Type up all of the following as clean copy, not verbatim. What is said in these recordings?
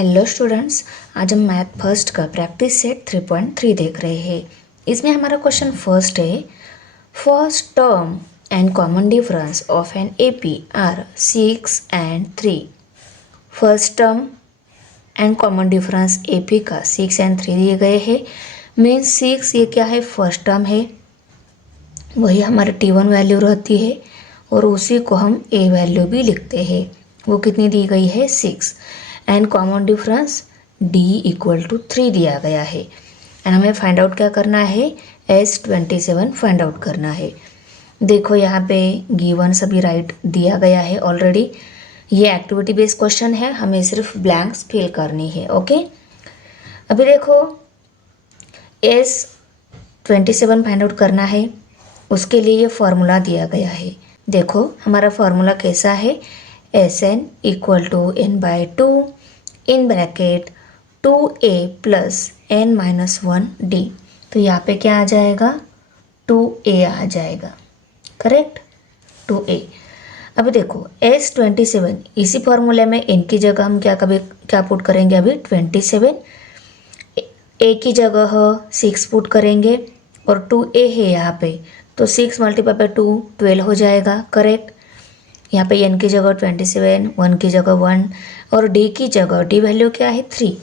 Hello students, आज हम math first का प्रैक्टिस सेट 3.3 देख रहे हैं। इसमें हमारा क्वेश्चन फर्स्ट है, first term and common difference of an AP are 6 and 3। First term and common difference AP का 6 and 3 दिए गए हैं। मीन्स 6 ये क्या है, फर्स्ट टर्म है, वही हमारा T1 वैल्यू रहती है और उसी को हम ए वैल्यू भी लिखते हैं। वो कितनी दी गई है, 6। And common difference d equal to 3 दिया गया है। एंड हमें फाइंड आउट क्या करना है, S27 फाइंड आउट करना है। देखो यहाँ पे गिवन सभी राइट दिया गया है ऑलरेडी। ये एक्टिविटी बेस्ड क्वेश्चन है, हमें सिर्फ ब्लैंक्स फिल करनी है। ओके, अभी देखो S27 फाइंड आउट करना है, उसके लिए ये फॉर्मूला दिया गया है। देखो हमारा फॉर्मूला कैसा है, Sn equal to n/2 in bracket 2a plus n-1d। तो यहाँ पे क्या आ जाएगा, 2a आ जाएगा, करेक्ट, 2a। अभी देखो S27, इसी फॉर्मूले में n की जगह हम क्या पुट करेंगे, अभी 27, a की जगह 6 पुट करेंगे और 2a है यहाँ पे, तो 6 मल्टीप्लाई बाय 2 12 हो जाएगा, करेक्ट। यहाँ पे n की जगह 27, 1 की जगह 1 और d की जगह, d वैल्यू क्या है 3,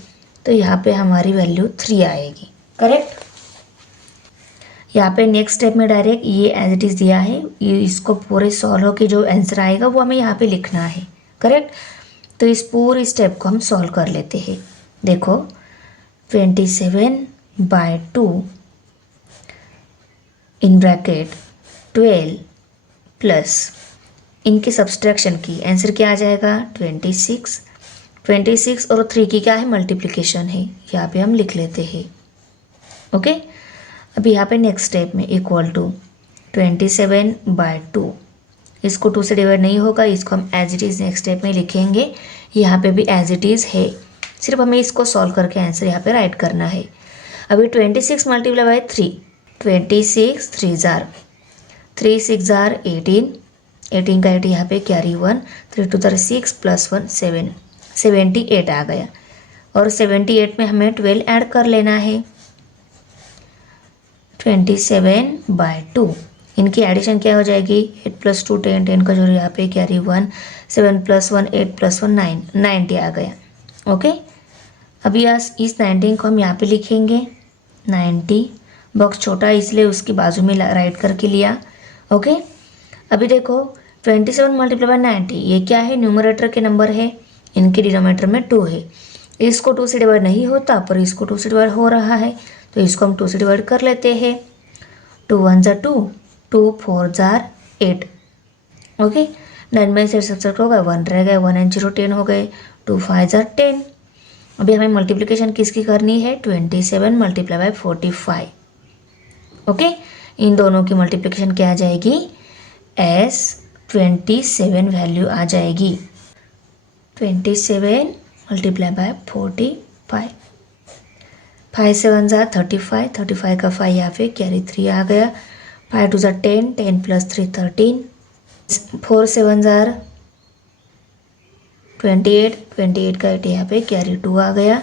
तो यहाँ पे हमारी वैल्यू 3 आएगी, करेक्ट। यहाँ पे नेक्स्ट स्टेप में डायरेक्ट ये एज इट इज़ दिया है, ये इसको पूरे सॉल्व होकर जो आंसर आएगा वो हमें यहाँ पे लिखना है, करेक्ट। तो इस पूरी स्टेप को हम सॉल्व कर लेते हैं। देखो 27/2 इन ब्रैकेट 12 प्लस इनकी सब्सट्रैक्शन की आंसर क्या आ जाएगा, 26 और 3 की क्या है, मल्टीप्लिकेशन है, यहाँ पे हम लिख लेते हैं। ओके, अभी यहाँ पे नेक्स्ट स्टेप में इक्वल टू 27/2, इसको 2 से डिवाइड नहीं होगा, इसको हम as it is next step में लिखेंगे। यहाँ पे भी एज इट इज़ है, सिर्फ हमें इसको सॉल्व करके आंसर यहाँ पे राइट करना है। अभी 26 मल्टीप्लाई बाय 3, 26 3 जार 3 6 जार 18 का 8 यहाँ पे कैरी 1, 3 2 6 प्लस 1 7, 78 आ गया। और 78 में हमें 12 ऐड कर लेना है। 27/2 इनकी एडिशन क्या हो जाएगी, 8 + 2 10, 10 का जो यहाँ पे कैरी 1, 7 + 1 8 + 1 9, 90 आ गया। ओके, अभी इस 19 को हम यहाँ पे लिखेंगे, 90 बॉक्स छोटा इसलिए उसकी बाजू में राइट करके लिया। ओके, अभी देखो 27 मल्टीप्लाई बाय 90, ये क्या है, न्यूमरेटर के नंबर है, इनके डिनोमिनेटर में 2 है। इसको 2 से डिवाइड नहीं होता पर इसको 2 से डिवाइड हो रहा है, तो इसको हम 2 से डिवाइड कर लेते हैं। 2 1 = 2, 2 4 = 8। ओके, 9 में से सब्ट्रैक्ट होगा, 1 रह गए, 1 and 0 10 हो गए, 2 5 = 10। अभी हमें मल्टीप्लिकेशन किसकी करनी है, 27 मल्टीप्लाई बाय 45। ओके, इन दोनों की मल्टीप्लिकेशन क्या आ जाएगी, S27 वैल्यू आ जाएगी, 27 मल्टीप्लाई बाय 45। 5 7 = 35, 35 का 5 यहाँ पे कैरी 3 आ गया, 5 2 = 10, 10 + 3 13, 4 7 = 28, 28 का 8 यहाँ पे कैरी 2 आ गया,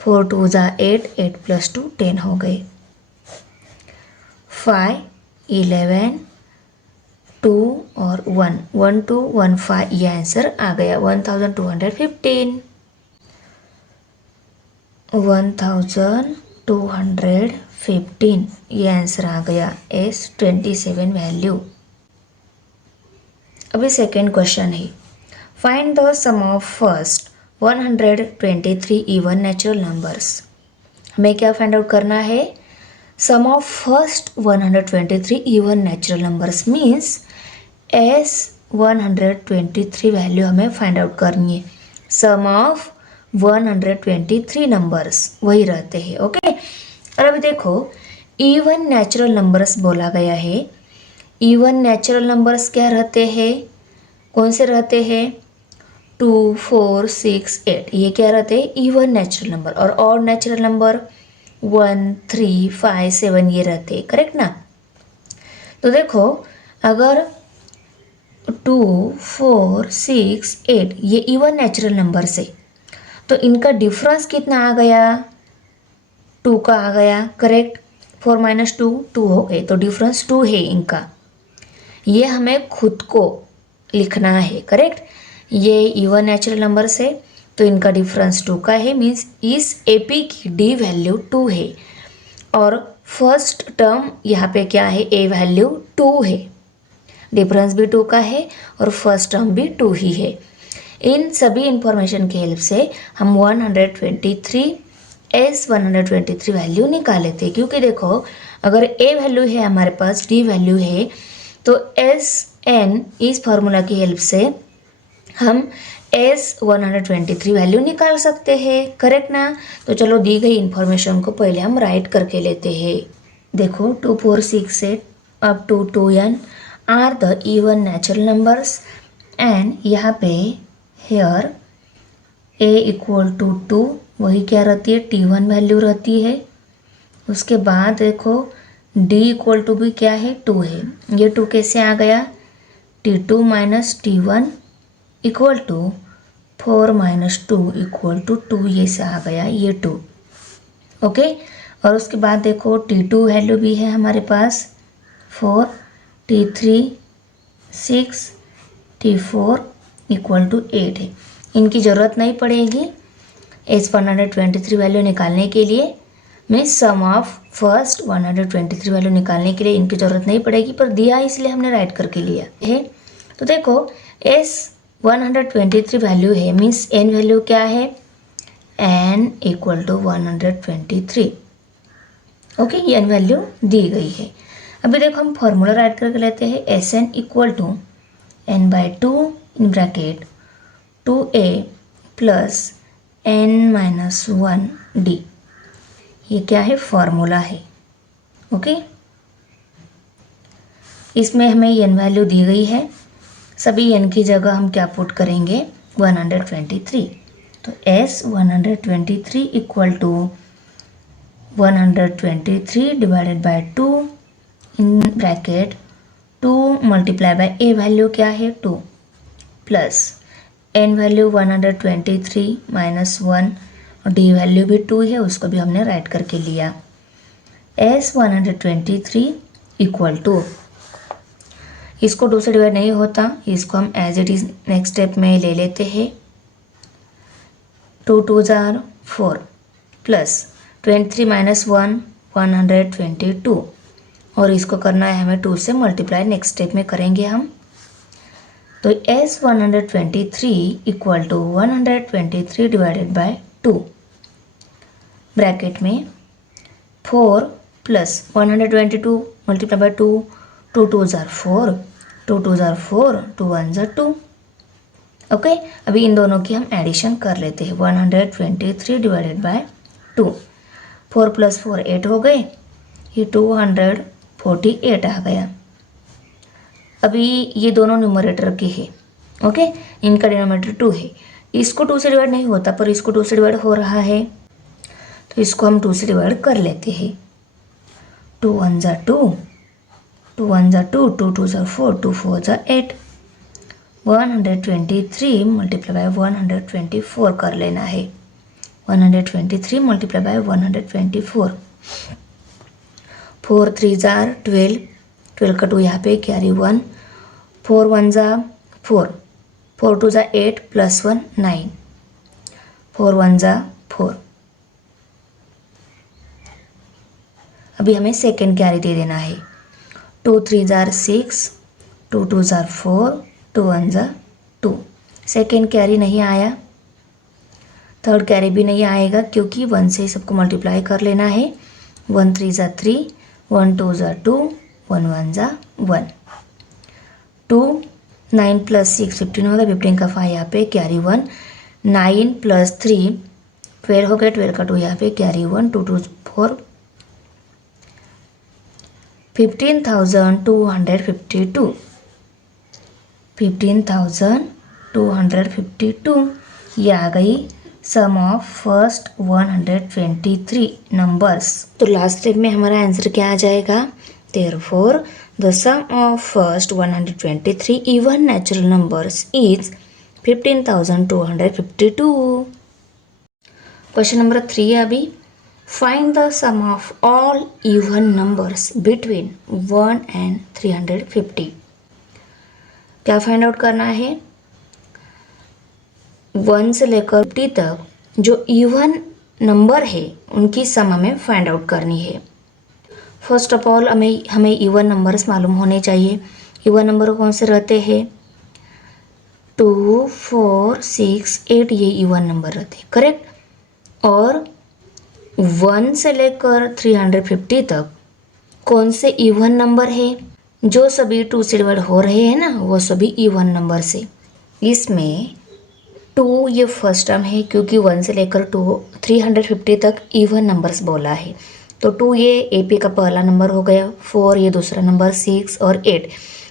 4 2 = 8, 8 + 2 10 हो गए, 5 11 2 और 1 1 2 1 5, ये आंसर आ गया 1215। 1215 ये आंसर आ गया, S27 वैल्यू। अभी सेकेंड क्वेश्चन है, find the sum of first 123 even natural numbers. हमें क्या फाइंड आउट करना है, sum of first 123 even natural numbers means S123 value हमें फाइंड आउट करनी है। सम ऑफ 123 नंबर्स वही रहते हैं। ओके, और अभी देखो इवन नेचुरल नंबर्स बोला गया है। इवन नेचुरल नंबर्स क्या रहते हैं, कौन से रहते हैं, 2 4 6 8, ये क्या रहते हैं, इवन नेचुरल नंबर। और ऑड नेचुरल नंबर 1 3 5 7 ये रहते हैं, करेक्ट ना। तो देखो अगर 2 4 6 8 ये इवन नेचुरल नंबर से, तो इनका डिफरेंस कितना आ गया, 2 का आ गया, करेक्ट। 4 माइनस 2 2 हो गए, तो डिफरेंस 2 है इनका। ये हमें खुद को लिखना है, करेक्ट। ये इवन नेचुरल नंबर्स है, तो इनका डिफरेंस 2 का है, मीन्स इस एपी की डी वैल्यू 2 है। और फर्स्ट टर्म यहाँ पे क्या है, ए वैल्यू 2 है, डिफरेंस भी 2 का है और फर्स्ट टर्म भी 2 ही है। इन सभी इंफॉर्मेशन की हेल्प से हम 123 वैल्यू निकाले थे, क्योंकि देखो अगर ए वैल्यू है हमारे पास, डी वैल्यू है, तो एस एन इस फार्मूला की हेल्प से हम एस 123 वैल्यू निकाल सकते हैं, करेक्ट ना। तो चलो दी गई इंफॉर्मेशन को पहले हम राइट करके लेते हैं। देखो 2, 4, 6, 8 up to 2n are the even natural numbers and यहाँ पे हेयर a इक्वल टू 2 वही क्या रहती है, t1 वैल्यू रहती है। उसके बाद देखो d इक्वल टू भी क्या है, 2 है। ये 2 कैसे आ गया, t2 minus t1 equal to 4 minus 2 equal to 2, ये से आ गया ये 2, ओके। और उसके बाद देखो t2 वैल्यू भी है हमारे पास 4, t3 6, t4 इक्वल टू 8 है। इनकी ज़रूरत नहीं पड़ेगी एस 123 वैल्यू निकालने के लिए, means sum of first 123 value निकालने के लिए इनकी ज़रूरत नहीं पड़ेगी, पर दिया इसलिए हमने राइट करके लिया है। तो देखो एस 123 वैल्यू है, मीन्स एन वैल्यू क्या है, एन इक्वल टू 123, ओके। ये एन वैल्यू दी गई है। अभी देखो हम फॉर्मूला राइट करके लेते हैं, S N equal to N by 2 in bracket 2a plus n minus 1 D. ये क्या है, फॉर्मूला है, ओके। इसमें हमें n वैल्यू दी गई है, सभी n की जगह हम क्या पुट करेंगे, 123। तो s 123 equal to 123 divided by 2 in bracket 2 multiply by a value क्या है, 2 प्लस n वैल्यू 123 माइनस 1 और d वैल्यू भी 2 है, उसको भी हमने राइट करके लिया। s 123 इक्वल टू, इसको 2 से डिवाइड नहीं होता, इसको हम as it is next step में ले लेते हैं। 2 2 जार 4 प्लस 23 माइनस 1 122, और इसको करना है हमें 2 से मल्टीप्लाई, नेक्स्ट स्टेप में करेंगे हम। तो S 123 equal to 123 divided by 2 bracket में 4 प्लस 122 मल्टीप्लाई बाय 2, 2 2 जार 4, 2 2 जार 4, 2 1 जार 2, ओके। अभी इन दोनों की हम एडिशन कर लेते हैं, 123 डिवाइडेड बाय 2, 4 प्लस 4 8 हो गए, ये 248 आ गया। अभी ये दोनों न्यूमरेटर के हैं, ओके। इनका डिनोमिनेटर 2 है, इसको 2 से डिवाइड नहीं होता, पर इसको 2 से डिवाइड हो रहा है, तो इसको हम 2 से डिवाइड कर लेते हैं। 2 1 जार 2, 2 1 जार 2, 2 2 जार 4, 2 4 जार 8, 123 मल्टीप्लाई बाय 124 कर लेना है। 123 मल्टीप्लाई बाय 124, 4 3 जार 12, 12 का 2 यहाँ पे कैरी 1, 4 1 जा 4, 4 2 जा 8 प्लस 1 9, 4 1 जा 4। अभी हमें सेकेंड कैरी दे देना है, 2 3 जार 6, 2 2 जार 4, 2 1 जा 2। सेकेंड कैरी नहीं आया, थर्ड कैरी भी नहीं आएगा, क्योंकि 1 से सबको मल्टीप्लाई कर लेना है। 1 3 जा 3, 1 2 जा 2, 1 1 जा 1, 2 9 प्लस 6 15 हो गया, 15 का 5 यहाँ पे कैरी 1, 9 प्लस 3 12 हो गया, 12 का 2 यहाँ पे कैरी 1, 2 2 4, 15,252, 15,252 ये आ गई सम ऑफ फर्स्ट 123 नंबर्स। तो लास्ट स्टेप में हमारा आंसर क्या आ जाएगा, therefore the sum of first 123 even natural numbers is 15,252। Question number 3 है अभी, find the sum of all even numbers between 1 and 350। क्या फाइंड आउट करना है? 1 से लेकर 50 तक जो इवन नंबर है उनकी सम हमें फाइंड आउट करनी है। फर्स्ट ऑफ ऑल हमें इवन नंबर्स मालूम होने चाहिए। इवन नंबर कौन से रहते हैं? 2, 4, 6, 8 ये इवन नंबर रहते हैं, करेक्ट। और 1 से लेकर 350 तक कौन से इवन नंबर है? जो सभी 2 से डिवाइड हो रहे हैं ना, वो सभी इवन नंबर से। इसमें 2 ये फर्स्ट टर्म है क्योंकि 1 से लेकर 350 तक इवन नंबर्स बोला है, तो 2 ये एपी का पहला नंबर हो गया, 4 ये दूसरा नंबर, 6 और 8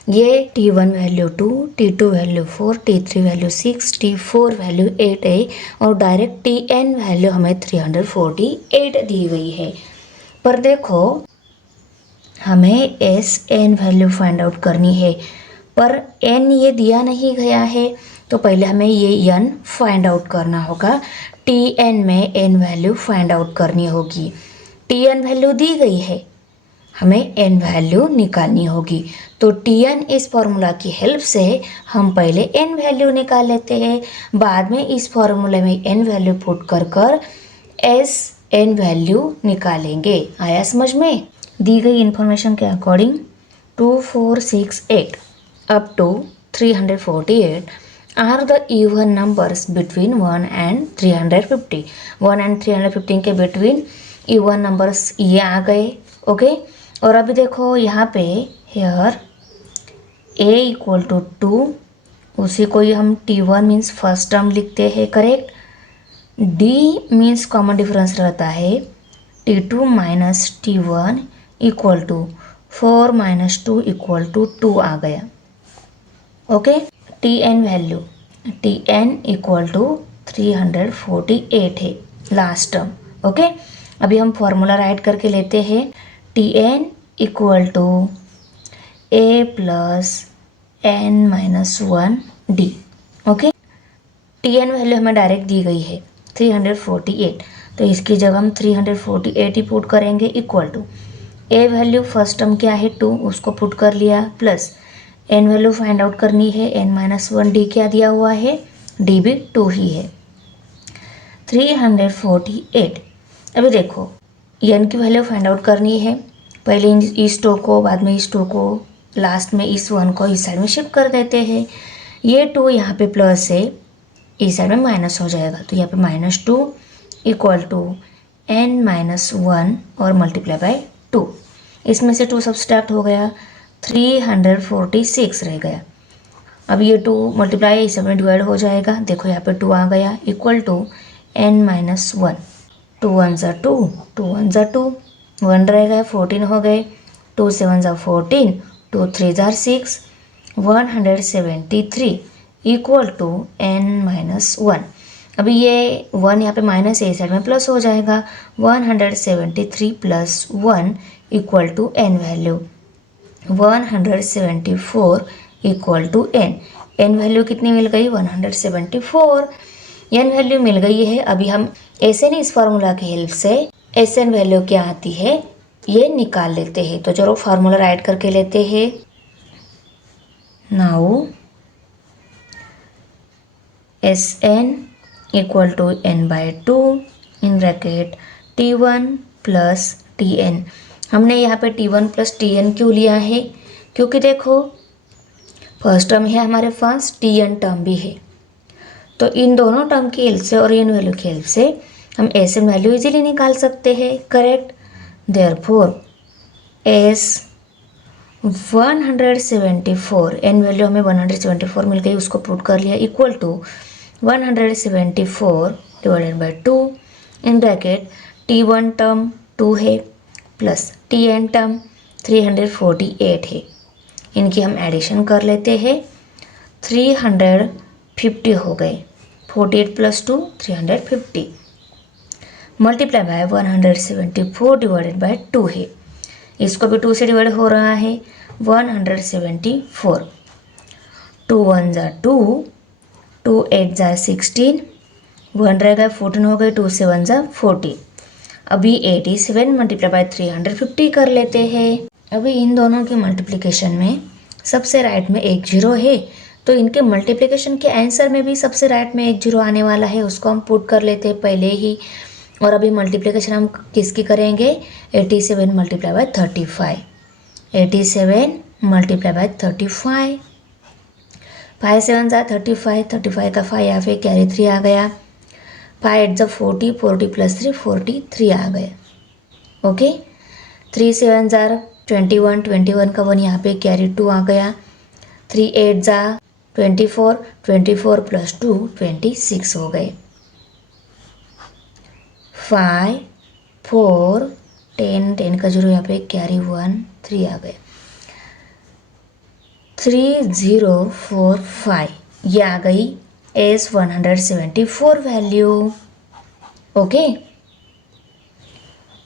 ये T1 value 2, T2 value 4, T3 value 6, T4 value 8 है और डायरेक्ट Tn वैल्यू हमें 348 दी गई है। पर देखो हमें Sn वैल्यू फाइंड आउट करनी है, पर n ये दिया नहीं गया है, तो पहले हमें ये n फाइंड आउट करना होगा। Tn में n वैल्यू फाइंड आउट करनी होगी। Tn वैल्यू दी गई है, हमें n वैल्यू निकालनी होगी। तो Tn इस फॉर्मूला की हेल्प से हम पहले n वैल्यू निकाल लेते हैं, बाद में इस फॉर्मूले में n वैल्यू पुट कर Sn वैल्यू निकालेंगे। आया समझ में? दी गई इन्फॉर्मेशन के according 2, 4, 6, 8 up to 348 are the even numbers between 1 and 350। 1 and 350 के बिटवीन इवन नंबर्स ये आ गए, ओके। और अभी देखो यहाँ पे हेयर a इक्वल टू 2, उसी को ही हम T1 मीन्स फर्स्ट टर्म लिखते हैं, correct. D means common difference रहता है T2 minus T1 equal to 4 minus 2 equal to 2 आ गया, okay. Tn value Tn equal to 348 है लास्ट टर्म, ओके। अभी हम फॉर्मूला राइट करके लेते हैं। Tn equal to a plus n minus 1 d, okay. Tn value हमें डायरेक्ट दी गई है 348, तो इसकी जगह हम 348 ही पुट करेंगे, equal to a value first term क्या है 2, उसको पुट कर लिया, plus n value find out करनी है n माइनस 1 d क्या दिया हुआ है, d भी 2 ही है, 348। अभी देखो n की वैल्यू फाइंड आउट करनी है, पहले इस 2 को, बाद में इस 2 को, लास्ट में इस 1 को इस साइड में शिफ्ट कर देते हैं। ये 2 यहाँ पे प्लस है, इस साइड में माइनस हो जाएगा, तो यहाँ पे -2 इक्वल टू n माइनस 1 और मल्टीप्लाई बाय 2। इसमें से 2 सब्सट्रैक्ट हो गया, 346 रह गया। अब ये 2 मल्टीप्लाई इस में डिवाइड हो जाएगा, देखो यहाँ पे 2 आ गया, इक्वल टू n माइनस 1, 2 1 ज़ा 2, 2 1 ज़ा 2, 1 रह गया, 14 हो गए, 2 7 ज़ा 14, 2 3 ज़ा 6, 173 इक्वल टू n माइनस 1। अभी ये 1 यहाँ पे माइनस ए साइड में प्लस हो जाएगा, 173 plus 1 equal to n value 174 equal to n value कितनी मिल गई, 174 n वैल्यू मिल गई है। अभी हम Sn इस फार्मूला की हेल्प से Sn वैल्यू क्या आती है ये निकाल लेते हैं। तो चलो फार्मूला राइट करके लेते हैं। Now Sn equal to n by 2 in bracket T1 plus Tn। हमने यहाँ पे T1 प्लस Tn क्यों लिया है, क्योंकि देखो फर्स्ट टर्म है हमारे पास, Tn टर्म भी है, तो इन दोनों टर्म की हेल्प से और n वैल्यू की हेल्प से हम Sn वैल्यू इजीली निकाल सकते हैं, correct. Therefore S 174, n value हमें 174 मिल गई, उसको पुट कर लिया, equal to 174 divided by 2 in bracket T1 term 2 है प्लस Tn टर्म 348 है। इनकी हम एडिशन कर लेते हैं, 350 हो गए, 48 plus 2 350 multiply by 174 divided by 2 है, इसको भी 2 से डिवाइड हो रहा है, 174, 2 1 ज़ा 2, 2 8 ज़ा 16, 1 रहेगा, 14 हो गए, 2 7 जा 40। अभी 87 मल्टीप्लाई बाय 350 कर लेते हैं। अभी इन दोनों के मल्टीप्लिकेशन में सबसे राइट में एक जीरो है, तो इनके मल्टीप्लिकेशन के आंसर में भी सबसे राइट में एक जीरो आने वाला है, उसको हम पुट कर लेते हैं पहले ही। और अभी मल्टीप्लिकेशन हम किसकी करेंगे, 87 मल्टीप्लाई बाय 35, 87 मल्टीप्लाई बाय 35, 5 7 जा 35, 35 का 5 यहाँ पे कैरी 3 आ गया, 5 8 जा 40, 40 प्लस 3 43 आ गया। ओके, 3 7 जा 21, 21 का 1 यहाँ पे कैरी 2 आ गया, 3 8 जा 24, 24 प्लस 2 26 हो गए, 5 4 10, 10 का 0 यहाँ पे कैरी 1 3 आ गए, 3045 ये आ गई S 174 value. Okay,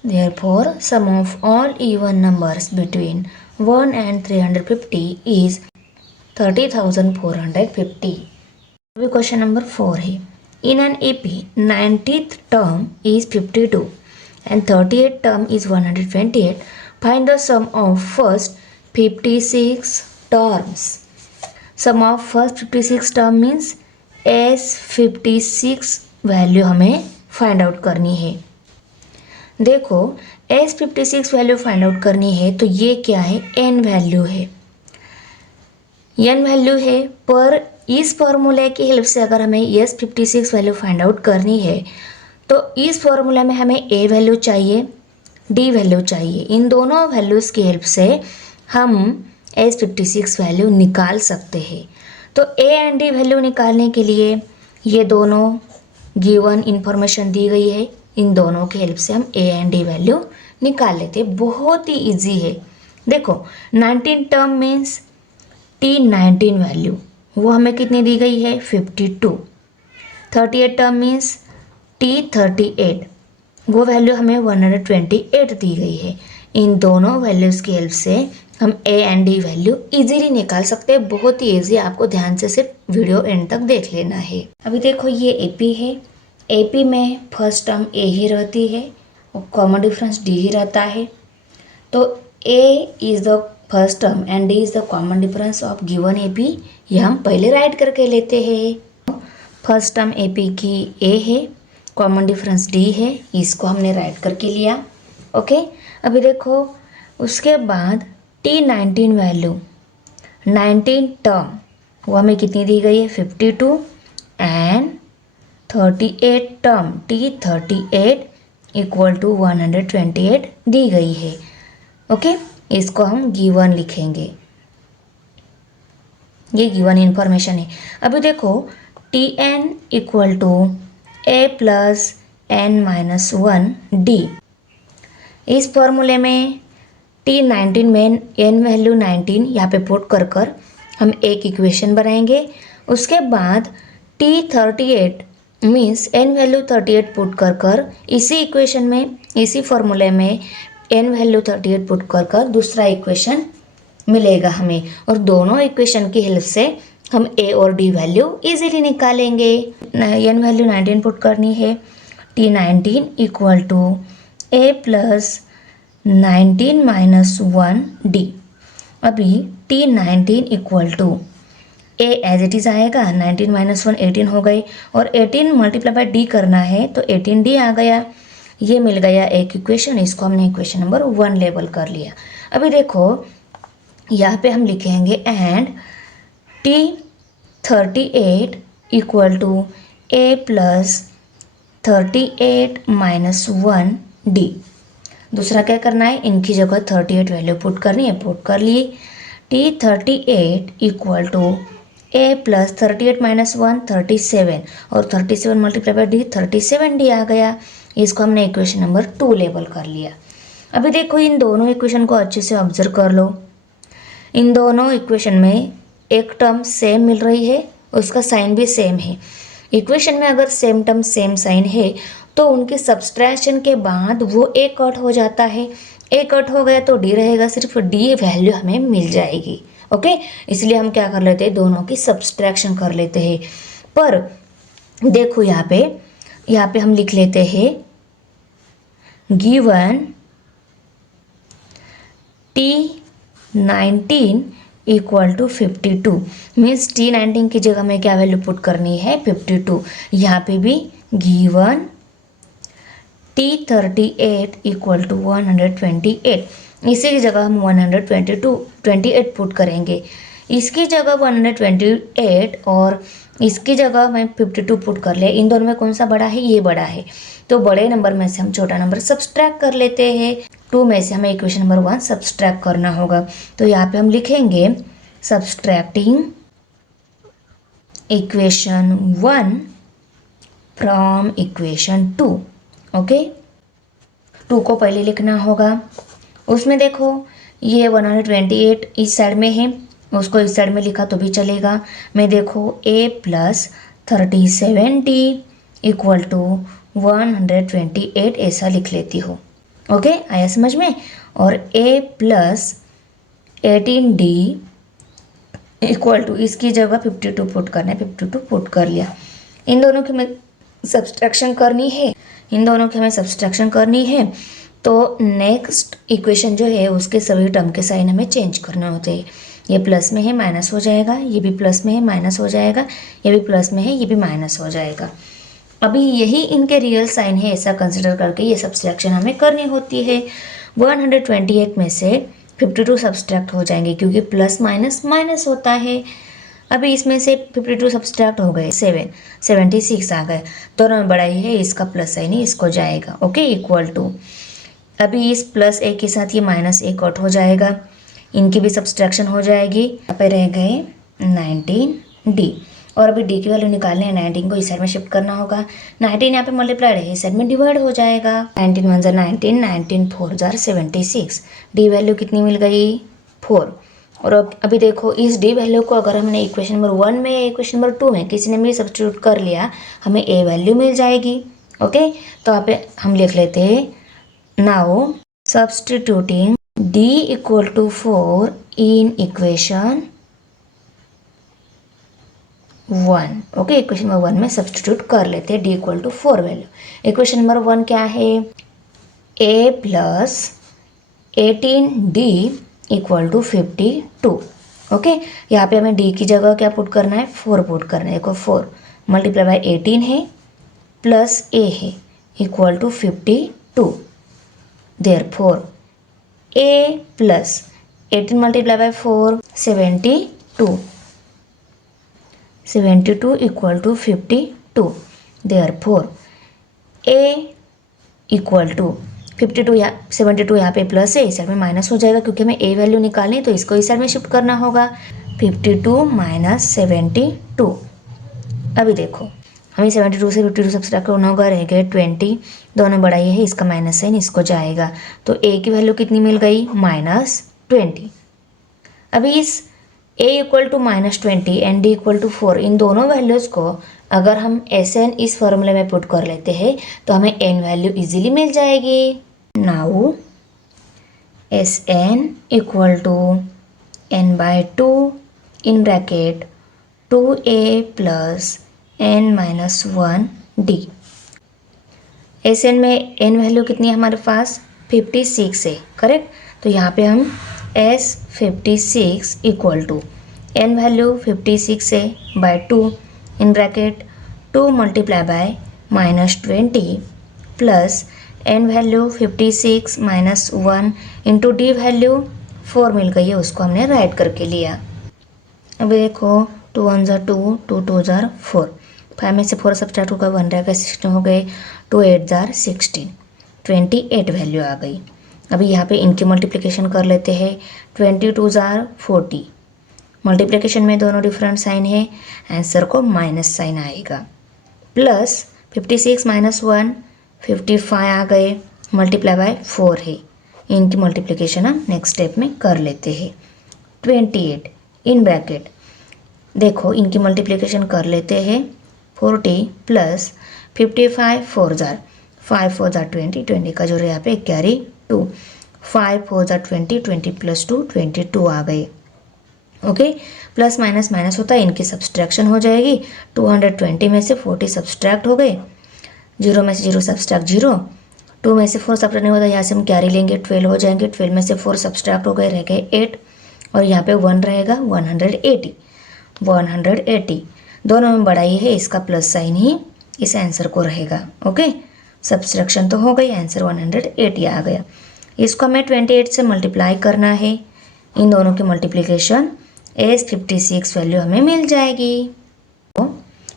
therefore sum of all even numbers between 1 and 350 is 30,450। अभी क्वेश्चन नंबर 4 है, in an AP 90th term is 52 and 38th term is 128, find the sum of first 56 terms। sum of first 56 term means S56 value हमें find out करनी है। देखो S56 value find out करनी है तो ये क्या है, n वैल्यू है, n वैल्यू है। पर इस फॉर्मूले की हेल्प से अगर हमें S56 वैल्यू फाइंड आउट करनी है तो इस फॉर्मूला में हमें a वैल्यू चाहिए, d वैल्यू चाहिए। इन दोनों वैल्यूज़ की हेल्प से हम S56 वैल्यू निकाल सकते हैं। तो a एंड d वैल्यू निकालने के लिए ये दोनों गिवन इंफॉर्मेशन दी गई है, इन दोनों की हेल्प से हम a एंड d वैल्यू निकाल लेते हैं। बहुत ही इजी है। देखो 19 टर्म मीन्स T19 वैल्यू वो हमें कितनी दी गई है, 52। 38 टर्म मीन्स T38 वो वैल्यू हमें 128 दी गई है। इन दोनों वैल्यूज़ की हेल्प से हम a and d value easily निकाल सकते हैं। बहुत ही इजी, आपको ध्यान से सिर्फ वीडियो एंड तक देख लेना है। अभी देखो ये AP है, AP में फर्स्ट टर्म a ही रहती है और कॉमन डिफरेंस d ही रहता है। तो a is the first term and d is the common difference of given AP। ये हम पहले राइट करके लेते हैं। फर्स्ट टर्म AP की a है, कॉमन डिफरेंस d है, इसको हमने राइट करके लिया। ओके, अभी देखो उसके बाद T19 वैल्यू 19 टर्म वो हमें कितनी दी गई है, 52 and 38 term T38 equal to 128 दी गई है। ओके, इसको हम गिवन लिखेंगे, ये गिवन इंफॉर्मेशन है। अभी देखो Tn equal to a plus n minus 1 d। इस फॉर्मूले में T19 में n वैल्यू 19 यहाँ पे पुट कर कर हम एक इक्वेशन बनाएंगे। उसके बाद T38 means n value 38 put कर कर इसी इक्वेशन में, इसी फॉर्मूले में n वैल्यू 38 पुट कर कर दूसरा इक्वेशन मिलेगा हमें, और दोनों इक्वेशन की हेल्प से हम a और d वैल्यू इजीली निकालेंगे। n वैल्यू 19 पुट करनी है, T19 equal to a plus 19 minus 1 d। अभी T19 equal to a as it is आएगा, 19 माइनस 1 18 हो गई, और 18 मल्टीप्लाई बाय d करना है तो 18d आ गया। ये मिल गया एक इक्वेशन, इसको हमने इक्वेशन नंबर 1 लेबल कर लिया। अभी देखो यहाँ पे हम लिखेंगे and T38 equal to a plus 38 minus 1 d। दूसरा क्या करना है, इनकी जगह 38 वैल्यू पुट करनी है, पुट कर लिए। T38 equal to a plus 38 minus 1 37, और 37 मल्टीप्लाई बाय d 37d आ गया। इसको हमने इक्वेशन नंबर 2 लेबल कर लिया। अभी देखो इन दोनों इक्वेशन को अच्छे से ऑब्जर्व कर लो। इन दोनों इक्वेशन में एक टर्म सेम मिल रही है, उसका साइन भी सेम है। इक्वेशन में अगर सेम टर्म सेम साइन है तो उनके सब्सट्रैक्शन के बाद वो a कट हो जाता है। a कट हो गया तो d रहेगा, सिर्फ d वैल्यू हमें मिल जाएगी। ओके, इसलिए हम क्या कर लेते हैं, दोनों की सब्सट्रैक्शन कर लेते हैं। पर देखो यहाँ पे यहाँ पे हम लिख लेते हैं given T19 equal to 52 means T19 की जगह में क्या वैल्यू पुट करनी है 52। यहाँ पे भी गिवन T38 इक्वल टू 128 इसी की जगह हम 128 पुट करेंगे। इसकी जगह 128 और इसकी जगह मैं 52 पुट कर ले। इन दोनों में कौन सा बड़ा है, ये बड़ा है, तो बड़े नंबर में से हम छोटा नंबर सब्सट्रैक्ट कर लेते हैं। 2 में से हमें इक्वेशन नंबर 1 सब्सट्रैक्ट करना होगा, तो यहाँ पे हम लिखेंगे subtracting equation 1 from equation 2। Okay, 2 को पहले लिखना होगा। उसमें देखो ये 128 इस साइड में है, उसको इस साइड में लिखा तो भी चलेगा। मैं देखो a plus 37d equal to 128 ऐसा लिख लेती हूँ। ओके, आया समझ में। और a plus 18d equal to इसकी जगह 52 पुट करना है, 52 पुट कर लिया। इन दोनों की हमें सब्सट्रैक्शन करनी है, तो नेक्स्ट इक्वेशन जो है उसके सभी टर्म के साइन हमें चेंज करने होते हैं। ये प्लस में है माइनस हो जाएगा, ये भी प्लस में है माइनस हो जाएगा, ये भी प्लस में है ये भी माइनस हो जाएगा। अभी यही इनके रियल साइन है, ऐसा कंसिडर करके ये सब्सट्रैक्शन हमें करनी होती है। 128 में से 52 सब्सट्रैक्ट हो जाएंगे क्योंकि प्लस माइनस माइनस होता है। अभी इसमें से 52 सब्सट्रैक्ट हो गए, 76 आ गए। दोनों में बड़ा ही है, इसका प्लस साइन ही इसको जाएगा। ओके, इक्वल टू अभी इस प्लस a के साथ ये माइनस a कट हो जाएगा, इनकी भी सब्सट्रैक्शन हो जाएगी। यहाँ पे रह गए 19d और अभी d की वैल्यू निकालने हैं। 19 को इस साइड में शिफ्ट करना होगा। 19 यहाँ पे मल्टीप्लाइड है, इस साइड में डिवाइड हो जाएगा। 19 1 जार 19, 19 4 जार 76। d वैल्यू कितनी मिल गई 4। और अब अभी देखो इस d वैल्यू को अगर हमने इक्वेशन नंबर 1 में या इक्वेशन नंबर 2 में किसी ने भी सब्स्टिट्यूट कर लिया, हमें a वैल्यू मिल जाएगी। ओके, तो यहाँ पे हम लिख लेते हैं now substituting d equal to 4 in equation 1। Okay, equation number 1 में सब्सटीट्यूट कर लेते हैं d equal to 4 value. Equation number 1 क्या है, a plus 18d equal to 52। Okay, यहाँ पे हमें d की जगह क्या पुट करना है 4 पुट करना है। देखो 4 मल्टीप्लाई बाई 18 है प्लस a है equal to 52। Therefore, a plus 18 multiplied by 4 72 equal to 52। Therefore, a equal to 52 या 72 यहाँ पे प्लस है, इस साइड में माइनस हो जाएगा क्योंकि हमें a वैल्यू निकालनी है, तो इसको इस साइड में शिफ्ट करना होगा। 52 माइनस 72। अभी देखो हमें 72 से 52 सब्सट्रैक्ट करना होगा, रह गए 20। दोनों बड़ा ही है, इसका माइनस साइन इसको जाएगा, तो a की वैल्यू कितनी मिल गई -20। अभी इस a equal to -20 and d equal to 4 इन दोनों वैल्यूज़ को अगर हम Sn इस फॉर्मूले में पुट कर लेते हैं तो हमें n वैल्यू इजीली मिल जाएगी। Now Sn equal to n/2 in bracket 2a plus n-1d। Sn में n वैल्यू कितनी है हमारे पास 56 है, करेक्ट। तो यहाँ पे हम S56 equal to n value 56 है by 2 in bracket 2 multiply by -20 plus n value 56 -1 into d value 4 मिल गई है, उसको हमने राइट करके लिया। अभी देखो 2 1 जार 2, 2 2 जार 4, 5 में से 4 सब्सट्रैक्ट होगा 1 रह गए, 16 हो गए, 2 8 जार 16, 28 वैल्यू आ गई। अभी यहाँ पे इनकी मल्टीप्लिकेशन कर लेते हैं। 22 जार 40, मल्टीप्लिकेशन में दोनों डिफरेंट साइन है, आंसर को माइनस साइन आएगा। प्लस 56 -1 55 आ गए, मल्टीप्लाई बाय 4 है, इनकी मल्टीप्लिकेशन हम नेक्स्ट स्टेप में कर लेते हैं। 28 इन ब्रैकेट देखो इनकी मल्टीप्लिकेशन कर लेते हैं। 40 प्लस 55 4 जार 5 4 जार 20, 20 का जो यहाँ पे कैरी 2, 5 4 जार 20, 20 प्लस 2 22 आ गए। ओके, प्लस माइनस माइनस होता है, इनकी सब्सट्रैक्शन हो जाएगी। 220 में से 40 सब्सट्रैक्ट हो गए, 0 में से 0 सब्सट्रैक्ट 0, 2 में से 4 सब्ट्रैक्ट नहीं होता, यहाँ से हम कैरी लेंगे, 12 हो जाएंगे, 12 में से 4 सब्सट्रैक्ट हो गए, रह गए 8, और यहाँ पे 1 रहेगा, 180 दोनों में बड़ा ही है, इसका प्लस साइन ही इस आंसर को रहेगा। ओके, सब्सट्रैक्शन तो हो गई, आंसर 180 आ गया। इसको हमें 28 से मल्टीप्लाई करना है, इन दोनों की मल्टीप्लिकेशन एस 56 वैल्यू हमें मिल जाएगी। तो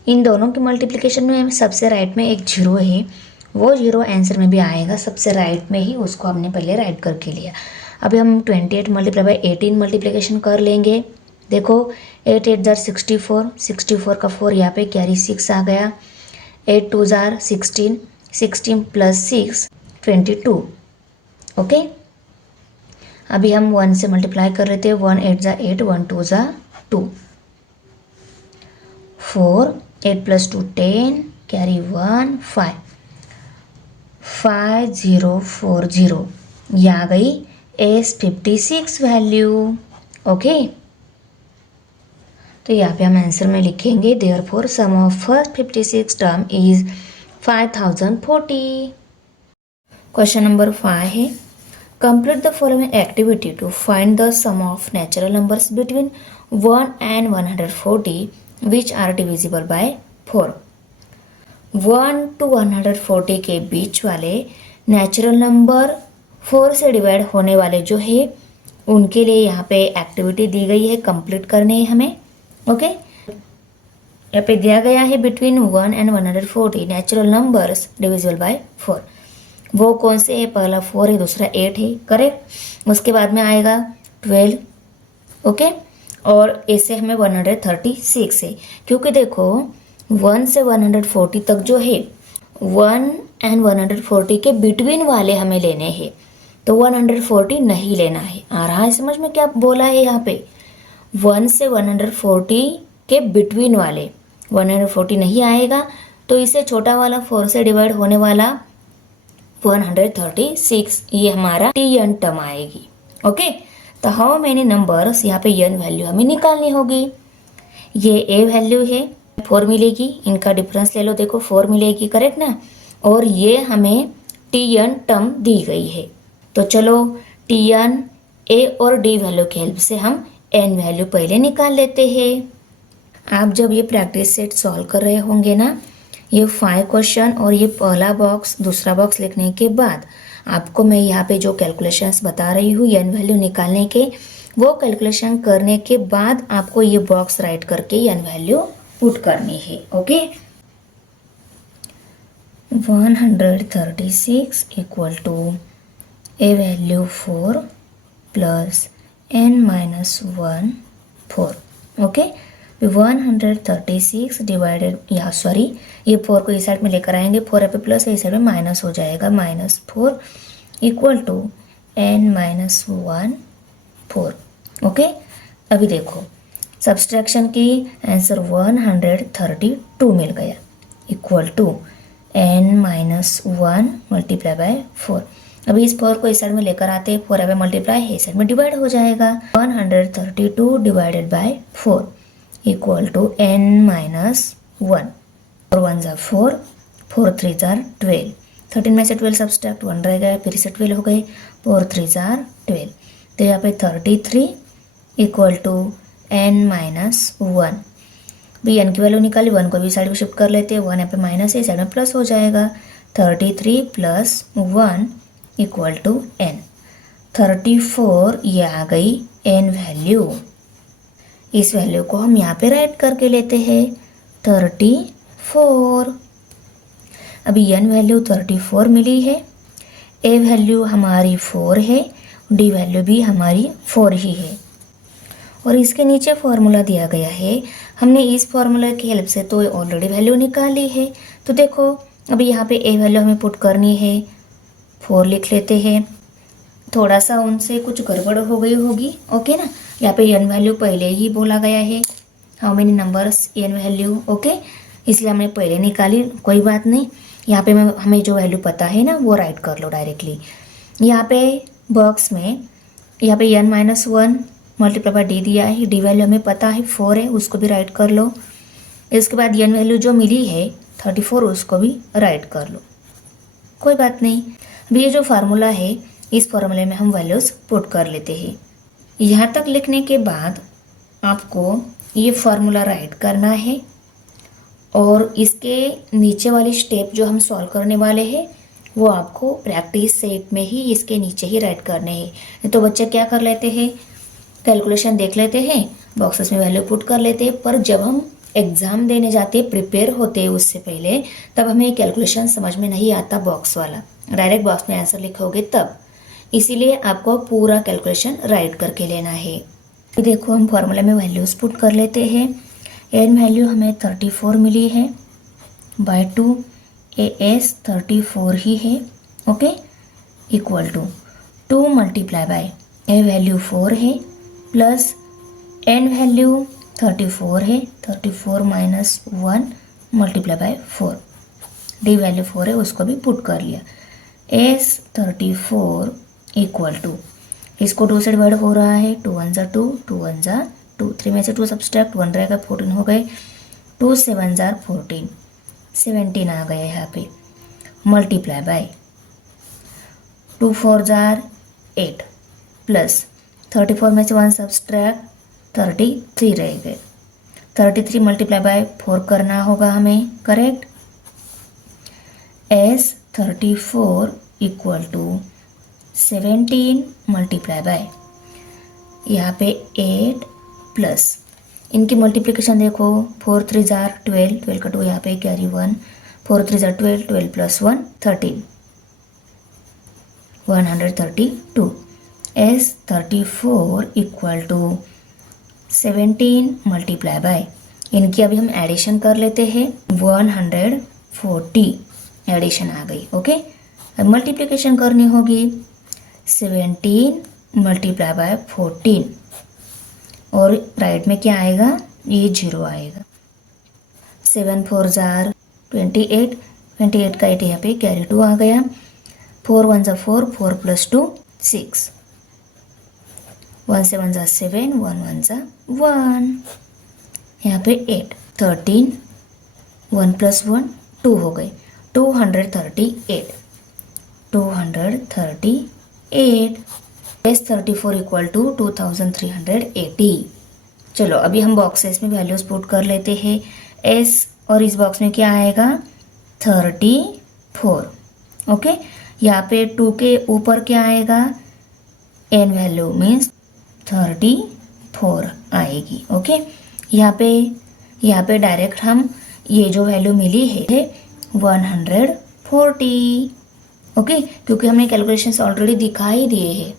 इन दोनों की मल्टीप्लिकेशन में सबसे राइट में एक 0 है, वो 0 आंसर में भी आएगा, सबसे राइट में ही, उसको हमने पहले राइट करके लिया। अभी हम 28 मल्टीप्लाई बाई 18 मल्टीप्लिकेशन कर लेंगे। देखो 8 8 जार 64, 64 का 4 यहाँ पे कैरी 6 आ गया, 8 2 जार 16, 16 प्लस 6 22। ओके, अभी हम 1 से मल्टीप्लाई कर लेते हैं, 1 8 जार 8, 1 2 जार 2, 4 8 प्लस 2 10, कैरी 1 5, 5040, ये आ गई एस 56 वैल्यू। ओके, तो यहाँ पे हम आंसर में लिखेंगे therefore sum of first 56 term is 5040। Question number 5 है, complete the following activity to find the sum of natural numbers between 1 and 140 which are divisible by 4। 1 to 140 के बीच वाले नेचुरल नंबर 4 से डिवाइड होने वाले जो है उनके लिए यहाँ पे एक्टिविटी दी गई है, कंप्लीट करने है हमें। ओके, यहाँ पे दिया गया है between 1 and 140 natural numbers divisible by 4। वो कौन से है, पहला 4 है, दूसरा 8 है, करेक्ट। उसके बाद में आएगा 12। ओके, और ऐसे हमें 136 है, क्योंकि देखो 1 से 140 तक जो है 1 एंड 140 के बिटवीन वाले हमें लेने हैं, तो 140 नहीं लेना है। आ रहा है समझ में क्या बोला है यहाँ पे, 1 से 140 के बिटवीन वाले, 140 नहीं आएगा, तो इससे छोटा वाला 4 से डिवाइड होने वाला 136, ये हमारा TN टर्म आएगी। ओके, तो हाउ मेनी नंबर्स, यहाँ पे n वैल्यू हमें निकालनी होगी। ये A वैल्यू है, 4 मिलेगी, इनका डिफरेंस ले लो, देखो 4 मिलेगी, करेक्ट ना। और ये हमें TN टर्म दी गई है, तो चलो TN A और D वैल्यू की हेल्प से हम N वैल्यू पहले निकाल लेते हैं। आप जब ये प्रैक्टिस सेट सॉल्व कर रहे होंगे ना, ये 5 क्वेश्चन और ये पहला बॉक्स दूसरा बॉक्स लिखने के बाद आपको मैं यहाँ पे जो कैलकुलेशंस बता रही हूँ N वैल्यू निकालने के, वो कैलकुलेशन करने के बाद आपको ये बॉक्स राइट करके N वैल्यू पुट करनी है। Okay, 136 equal to A value 4 plus N minus 1 4। Okay, 136 divided, या सॉरी ये 4 को इस साइड में लेकर आएंगे, 4 पे प्लस है, इस साइड में माइनस हो जाएगा, -4 equal to N minus 1 4। Okay, अभी देखो सब्सट्रैक्शन की आंसर 132 मिल गया, equal to N minus 1 multiply by 4। अभी इस 4 को इस साइड में लेकर आते हैं, 4 पे मल्टीप्लाई है, इस साइड में डिवाइड हो जाएगा, 132 divided by 4 equal to N minus 1, और 1 ज़ा 4, 4 3 ज़ा 12, 13 में से 12 सब्सट्रैक्ट 1 रह गया, फिर से 12 हो गए, 4 3 ज़ा 12, तो यहाँ पे 33 इक्वल टू N माइनस 1। भी N की वैल्यू निकाली, 1 को भी साइड में शिफ्ट कर लेते हैं, 1 यहाँ पे माइनस है, साइड में प्लस हो जाएगा, 33 प्लस 1 इक्वल टू N, 34 ये आ गई N वैल्यू। इस वैल्यू को हम यहाँ पे राइट करके लेते हैं 34। अभी N वैल्यू 34 मिली है, A वैल्यू हमारी 4 है, D वैल्यू भी हमारी 4 ही है, और इसके नीचे फॉर्मूला दिया गया है। हमने इस फॉर्मूला की हेल्प से तो ऑलरेडी वैल्यू निकाली है, तो देखो अभी यहाँ पे A वैल्यू हमें पुट करनी है, 4 लिख लेते हैं। थोड़ा सा उनसे कुछ गड़बड़ हो गई होगी, ओके ना। यहाँ पे N वैल्यू पहले ही बोला गया है, how many numbers N value, okay, इसलिए हमने पहले निकाली, कोई बात नहीं। यहाँ पे हमें जो वैल्यू पता है ना वो राइट कर लो डायरेक्टली। यहाँ पे बॉक्स में यहाँ पे N minus 1 multiply bye D दिया है, D वैल्यू हमें पता है 4 है, उसको भी राइट कर लो। इसके बाद N वैल्यू जो मिली है 34 उसको भी राइट कर लो, कोई बात नहीं। अभी ये जो फार्मूला है इस फार्मूले में हम वैल्यूज़ पुट कर लेते हैं। यहाँ तक लिखने के बाद आपको ये फार्मूला राइट करना है और इसके नीचे वाली स्टेप जो हम सॉल्व करने वाले हैं वो आपको प्रैक्टिस सेट में ही इसके नीचे ही राइट करने हैं। तो बच्चे क्या कर लेते हैं, कैलकुलेशन देख लेते हैं, बॉक्सेस में वैल्यू पुट कर लेते हैं, पर जब हम एग्ज़ाम देने जाते प्रिपेयर होते हैं उससे पहले, तब हमें कैलकुलेशन समझ में नहीं आता बॉक्स वाला, डायरेक्ट बॉक्स में आंसर लिखोगे तब। इसीलिए आपको पूरा कैलकुलेशन राइट करके लेना है। देखो हम फॉर्मूला में वैल्यूज़ पुट कर लेते हैं। एन वैल्यू हमें 34 मिली है बाय 2, एस 34 ही है, okay, equal to 2 multiply by A value 4 है प्लस एन वैल्यू 34 है, 34 minus 1 multiply by 4, D value 4 है उसको भी पुट कर लिया। एस 34 इक्वल टू, इसको 2 से डिवाइड हो रहा है, 2 1 ज़ा 2, 2 1 ज़ा 2, 3 में से 2 सब्सट्रैक्ट 1 रहेगा, 14 हो गए, 2 7 ज़ा 14, 17 आ गया यहाँ पे, मल्टीप्लाई बाय 2 4 ज़ा 8 प्लस 34 में से 1 सब्सट्रैक्ट 33 रह गए, 33 मल्टीप्लाई बाय 4 करना होगा हमें, correct. S 34 equal to 17 multiply by यहाँ पे 8 प्लस इनकी मल्टीप्लिकेशन देखो, 4 3 ज़ा 12, 12 का 2 यहाँ पे कैरी 1, 4 3 ज़ा 12, 12 plus 1 13, 132। S 34 equal to 17 multiply by, इनकी अभी हम एडिशन कर लेते हैं, 140 एडिशन आ गई, ओके। अब मल्टीप्लिकेशन करनी होगी, 17 मल्टीप्लाई बाय 14 और राइट में क्या आएगा, ये 0 आएगा, 7 4 ज़ार 28, 28 का 8 यहाँ पे कैरी 2 आ गया, 4 1 ज़ा 4, 4 प्लस 2 6, 1 7 ज़ा 7, 1 1 ज़ा 1, यहाँ पे 8, 13, 1 प्लस 1 2 हो गए, 238, 238। S 34 equal to 2380। चलो अभी हम बॉक्सेस में वैल्यूज पुट कर लेते हैं। एस और इस बॉक्स में क्या आएगा, 34, ओके। यहाँ पे 2 के ऊपर क्या आएगा, एन वैल्यू मीन्स 34 आएगी, ओके। यहाँ पे डायरेक्ट हम ये जो वैल्यू मिली है 140, ओके, क्योंकि हमने कैलकुलेशंस ऑलरेडी दिखा ही दिए हैं।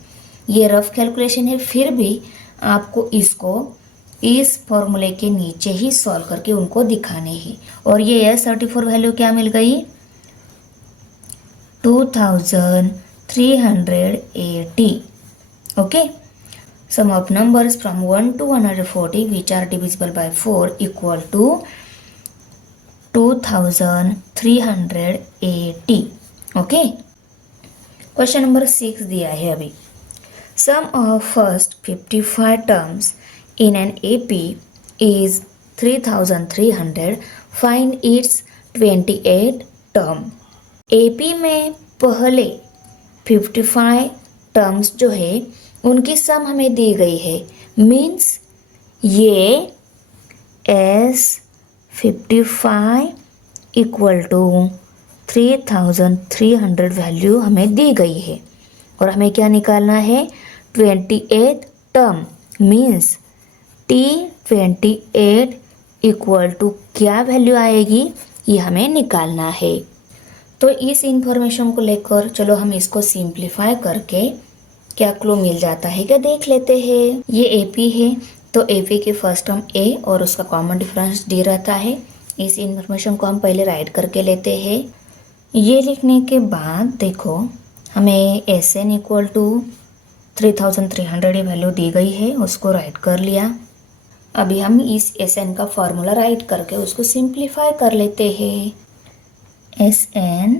ये रफ कैलकुलेशन है, फिर भी आपको इसको इस फॉर्मूले के नीचे ही सॉल्व करके उनको दिखाने हैं। और ये एस 34 वैल्यू क्या मिल गई, 2380, okay. Sum of numbers from 1 to 140 which are divisible by 4 equal to 2380, okay. Question number 6 दिया है अभी, sum of first 55 terms in an AP is 3300, find its 28 term. AP में पहले 55 टर्म्स जो है उनकी सम हमें दी गई है, मीन्स ये S55 इक्वल टू 3300 वैल्यू हमें दी गई है और हमें क्या निकालना है, 28 term, means T28 equal to क्या वैल्यू आएगी ये हमें निकालना है। तो इस इंफॉर्मेशन को लेकर चलो हम इसको सिंप्लीफाई करके क्या क्लू मिल जाता है क्या देख लेते हैं। ये AP है तो AP की फर्स्ट टर्म A और उसका कॉमन डिफरेंस D रहता है। इस इंफॉर्मेशन को हम पहले राइट करके लेते हैं। ये लिखने के बाद देखो हमें SN इक्वल टू 3300 वैल्यू दी गई है, उसको राइट कर लिया। अभी हम इस SN का फॉर्मूला राइट करके उसको सिंप्लीफाई कर लेते हैं। SN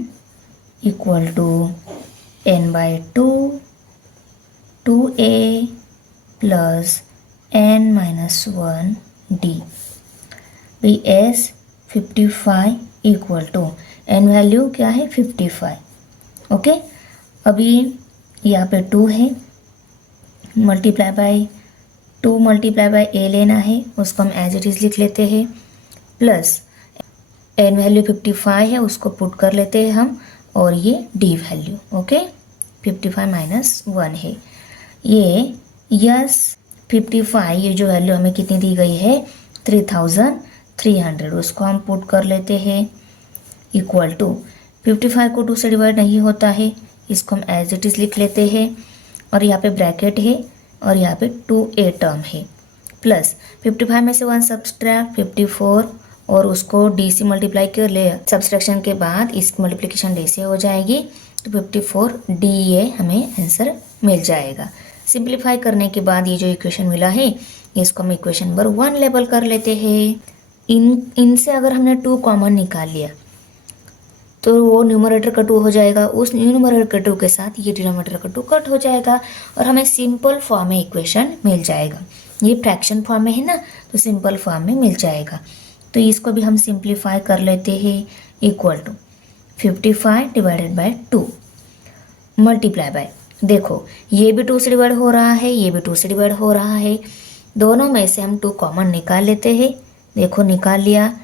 equal to n/2 2a plus n-1 d। BS 55 equal to N value क्या है 55। ओके, अभी यहाँ पे 2 है, multiply by 2 multiply by A लेना है, उसको हम एज इट इज़ लिख लेते हैं, प्लस एन वैल्यू 55 है, उसको पुट कर लेते हैं हम, और ये डी वैल्यू। ओके, 55 माइनस 1 है, ये यस 55, ये जो वैल्यू हमें कितनी दी गई है 3300, उसको हम पुट कर लेते हैं, इक्वल टू 55 को 2 से डिवाइड नहीं होता है, इसको हम एज इट इज़ लिख लेते हैं, और यहाँ पे ब्रैकेट है और यहाँ पे 2a टर्म है, प्लस 55 में से 1 सब्सट्रैक्ट 54, और उसको डी से मल्टीप्लाई कर ले, सब्सट्रैक्शन के बाद इसकी मल्टीप्लिकेशन डी से हो जाएगी, तो 54 डी ए हमें आंसर मिल जाएगा। सिंप्लीफाई करने के बाद ये जो इक्वेशन मिला है, इसको हम इक्वेशन नंबर 1 लेबल कर लेते हैं। इनसे अगर हमने 2 कॉमन निकाल लिया तो वो न्यूमरेटर का 2 हो जाएगा, उस न्यूमरेटर का 2 के साथ ये डिनोमिनेटर का 2 कट हो जाएगा, और हमें सिंपल फॉर्म में इक्वेशन मिल जाएगा। ये फ्रैक्शन फॉर्म में है ना, तो सिंपल फॉर्म में मिल जाएगा। तो इसको भी हम सिंप्लीफाई कर लेते हैं, equal to 55 divided by 2 multiply by, देखो ये भी 2 से डिवाइड हो रहा है, ये भी 2 से डिवाइड हो रहा है, दोनों में से हम 2 कॉमन निकाल लेते हैं, देखो निकाल लिया,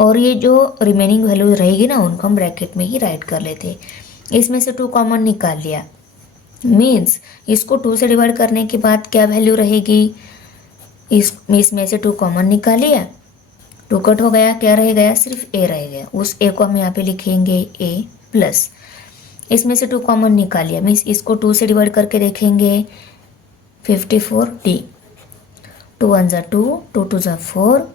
और ये जो रिमेनिंग वैल्यू रहेगी ना, उनको हम ब्रैकेट में ही राइट कर लेते हैं। इसमें से 2 कॉमन निकाल लिया, मीन्स इसको 2 से डिवाइड करने के बाद क्या वैल्यू रहेगी, इसमें से 2 कॉमन निकाल लिया, 2 कट हो गया, क्या रह गया, सिर्फ ए रह गया, उस ए को हम यहाँ पे लिखेंगे ए प्लस, इसमें से 2 कॉमन निकाल लिया, मीन्स इसको 2 से डिवाइड करके देखेंगे 54 डी, 2 1 ज़ा 2, 2 2 ज़ा 4,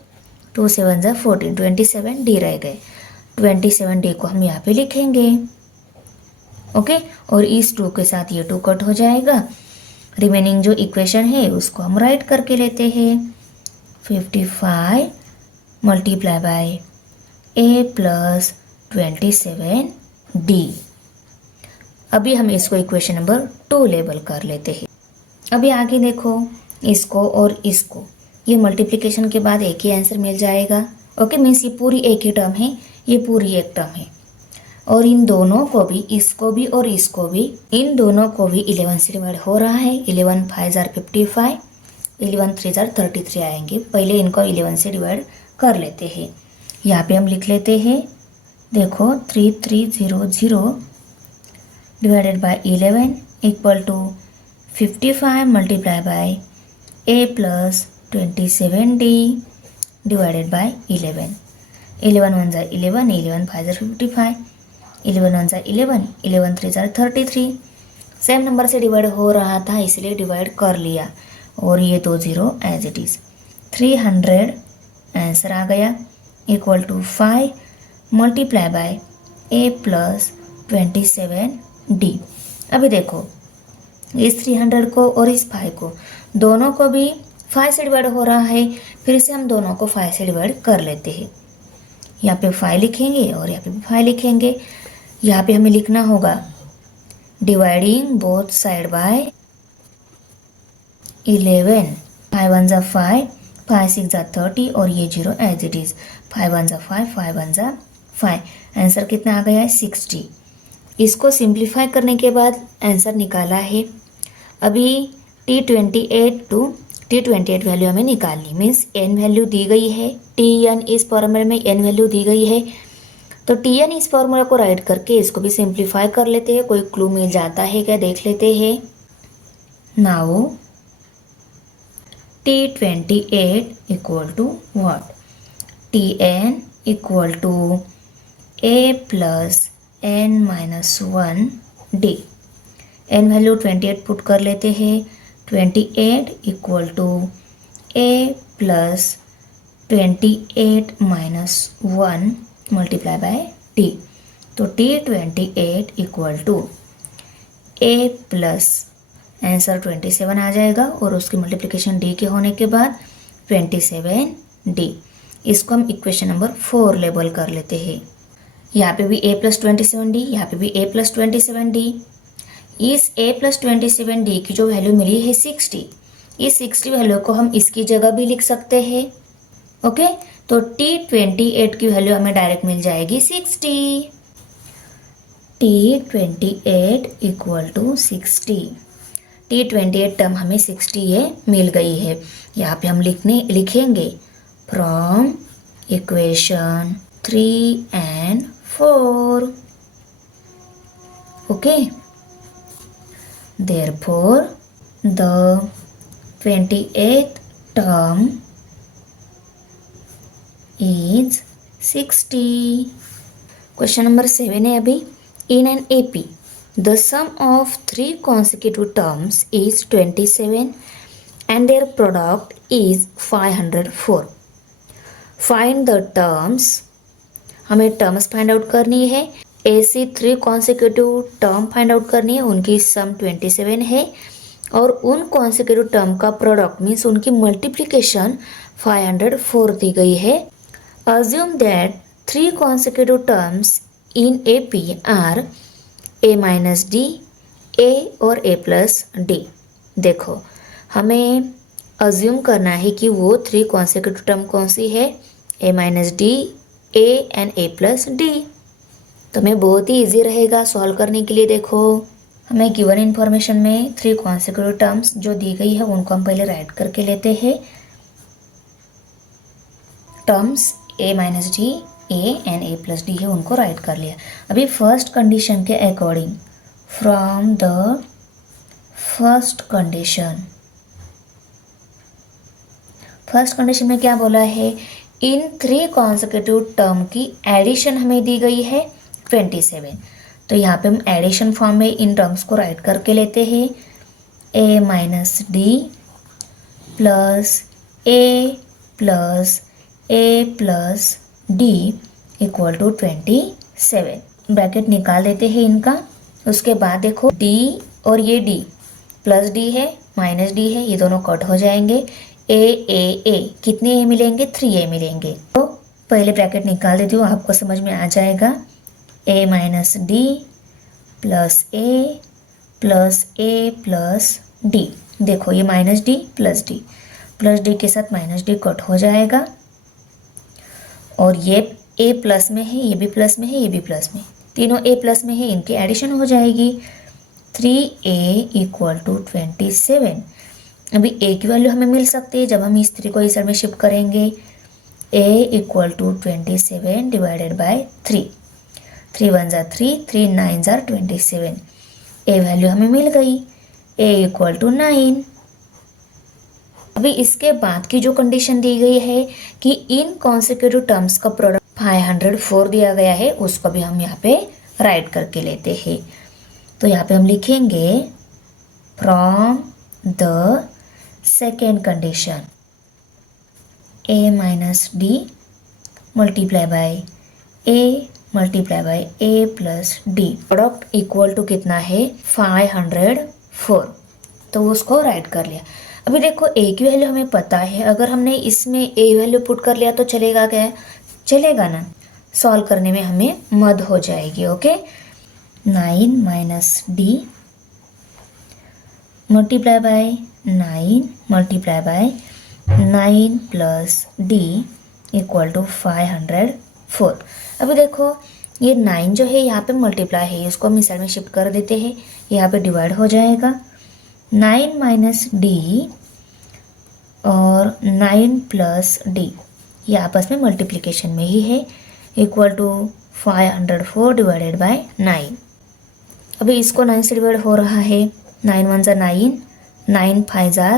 2 7 ज़ा 14, 27 डी रह गए, 27 डी को हम यहाँ पे लिखेंगे। ओके, और इस 2 के साथ ये 2 कट हो जाएगा, रिमेनिंग जो इक्वेशन है उसको हम राइट करके लेते हैं, 55 multiply by A plus 27 D. अभी हम इसको इक्वेशन नंबर 2 लेबल कर लेते हैं। अभी आगे देखो, इसको और इसको ये मल्टीप्लिकेशन के बाद एक ही आंसर मिल जाएगा। ओके, मीन्स ये पूरी एक ही टर्म है, ये पूरी एक टर्म है, और इन दोनों को भी, इसको भी और इसको भी, इन दोनों को भी 11 से डिवाइड हो रहा है, 11 5 जार 55, 11 3 जार 33 आएंगे, पहले इनको 11 से डिवाइड कर लेते हैं। यहाँ पे हम लिख लेते हैं, देखो 3300 divided by 11 equal to 55 multiply by A plus 27 D divided by 11, 11 1 जार 11, 11 5 जार 55, 11 1 जार 11, 11 3 जार 33, सेम नंबर से डिवाइड हो रहा था इसलिए डिवाइड कर लिया, और ये 2 0 एज इट इज़, 300 आंसर आ गया, equal to 5 multiply by A plus 27 D. अभी देखो इस 300 को और इस 5 को, दोनों को भी 5 से डिवाइड हो रहा है, फिर से हम दोनों को 5 से डिवाइड कर लेते हैं। यहाँ पे 5 लिखेंगे और यहाँ पे भी 5 लिखेंगे। यहाँ पे हमें लिखना होगा डिवाइडिंग बोथ साइड बाय 11, 5 1 ज़ा 5, 5 6 ज़ा 30, और ये 0 एज इट इज़, 5 1 ज़ा 5, 5 1 ज़ा 5, आंसर कितना आ गया है 60। इसको सिंप्लीफाई करने के बाद आंसर निकाला है। अभी T28 वैल्यू हमें निकालनी, मीन्स n वैल्यू दी गई है, Tn इस फॉर्मूले में n वैल्यू दी गई है, तो Tn इस फॉर्मूला को राइट करके इसको भी सिंप्लीफाई कर लेते हैं, कोई क्लू मिल जाता है क्या देख लेते हैं। Now T28 equal to what, Tn equal to a plus n minus 1 D, n value 28 put कर लेते हैं, 28 equal to a plus 28 minus 1 multiply by t, तो T28 equal to a plus answer 27 आ जाएगा, और उसकी मल्टीप्लिकेशन d के होने के बाद 27d। इसको हम इक्वेशन नंबर 4 लेबल कर लेते हैं। यहाँ पे भी a प्लस 27d, यहाँ पे भी a प्लस 27d। इस a प्लस 27d की जो वैल्यू मिली है 60, इस 60 वैल्यू को हम इसकी जगह भी लिख सकते हैं। ओके, तो T28 की वैल्यू हमें डायरेक्ट मिल जाएगी 60। T28 equal to 60। T28 term हमें 60 ये मिल गई है। यहाँ पे हम लिखेंगे from equation 3 and 4। Okay, therefore the 28th term is 60। Question number 7 है अभी। In an AP, the sum of 3 consecutive terms is 27 and their product is 504. Find the terms। हमें टर्म्स फाइंड आउट करनी है। ऐसी 3 कॉन्सिक्यूटिव टर्म फाइंड आउट करनी है, उनकी सम 27 है और उन कॉन्सिक्यूटिव टर्म का प्रोडक्ट मीन्स उनकी मल्टीप्लिकेशन 504 दी गई है। Assume that 3 consecutive terms in AP are A minus D, A और A प्लस डी। देखो, हमें अज्यूम करना है कि वो 3 कॉन्सिक्यूटिव टर्म कौन सी है, A minus D, A and A plus D. तो हमें बहुत ही इजी रहेगा सॉल्व करने के लिए। देखो, हमें गिवन इन्फॉर्मेशन में 3 कॉन्सिक्यूटिव टर्म्स जो दी गई है उनको हम पहले राइट करके लेते हैं। Terms A minus D, A and A plus D है, उनको राइट कर लिया। अभी फर्स्ट कंडीशन के according, from the first condition में क्या बोला है, इन 3 कॉन्सिक्यूटिव टर्म की एडिशन हमें दी गई है 27। तो यहाँ पे हम एडिशन फॉर्म में इन टर्म्स को राइट करके लेते हैं। A minus D plus A plus A plus D equal to 27। Bracket निकाल देते हैं इनका। उसके बाद देखो, D और ये D प्लस D है माइनस D है, ये दोनों कट हो जाएंगे। A कितने A मिलेंगे, 3A मिलेंगे। तो पहले ब्रैकेट निकाल देती हूँ, आपको समझ में आ जाएगा। A minus D plus A plus A plus D। देखो, ये माइनस D प्लस D के साथ माइनस D कट हो जाएगा और ये A प्लस में है, ये भी प्लस में है, ये भी प्लस में, तीनों A प्लस में है, इनकी एडिशन हो जाएगी। 3A equal to 27। अभी A की वैल्यू हमें मिल सकती है जब हम इस 3 को इस साइड में शिफ्ट करेंगे। A equal to 27 divided by 3। 3 1 ज़ा 3, 3 9 ज़ा 27। A वैल्यू हमें मिल गई, A इक्वल टू 9। अभी इसके बाद की जो कंडीशन दी गई है कि इन कॉन्सिक्यूटिव टर्म्स का प्रोडक्ट 504 दिया गया है, उसको भी हम यहाँ पे राइट करके लेते हैं। तो यहाँ पे हम लिखेंगे from the second condition, A minus D multiply by A plus D, product equal to कितना है, 504। तो उसको राइट कर लिया। अभी देखो, A की वैल्यू हमें पता है, अगर हमने इसमें A वैल्यू पुट कर लिया तो चलेगा क्या, चलेगा ना। सॉल्व करने में हमें मद हो जाएगी। Okay, 9 minus D multiply by 9 multiply by 9 plus D equal to 504। अभी देखो, ये 9 जो है यहाँ पे मल्टीप्लाई है, इसको हम इस साइड में शिफ्ट कर देते हैं, यहाँ पे डिवाइड हो जाएगा। 9 माइनस डी और 9 प्लस डी, ये आपस में मल्टीप्लिकेशन में ही है, इक्वल टू 504 डिवाइडेड बाय 9। अभी इसको 9 से डिवाइड हो रहा है, 9 1 ज़ा 9, 9 5 ज़ा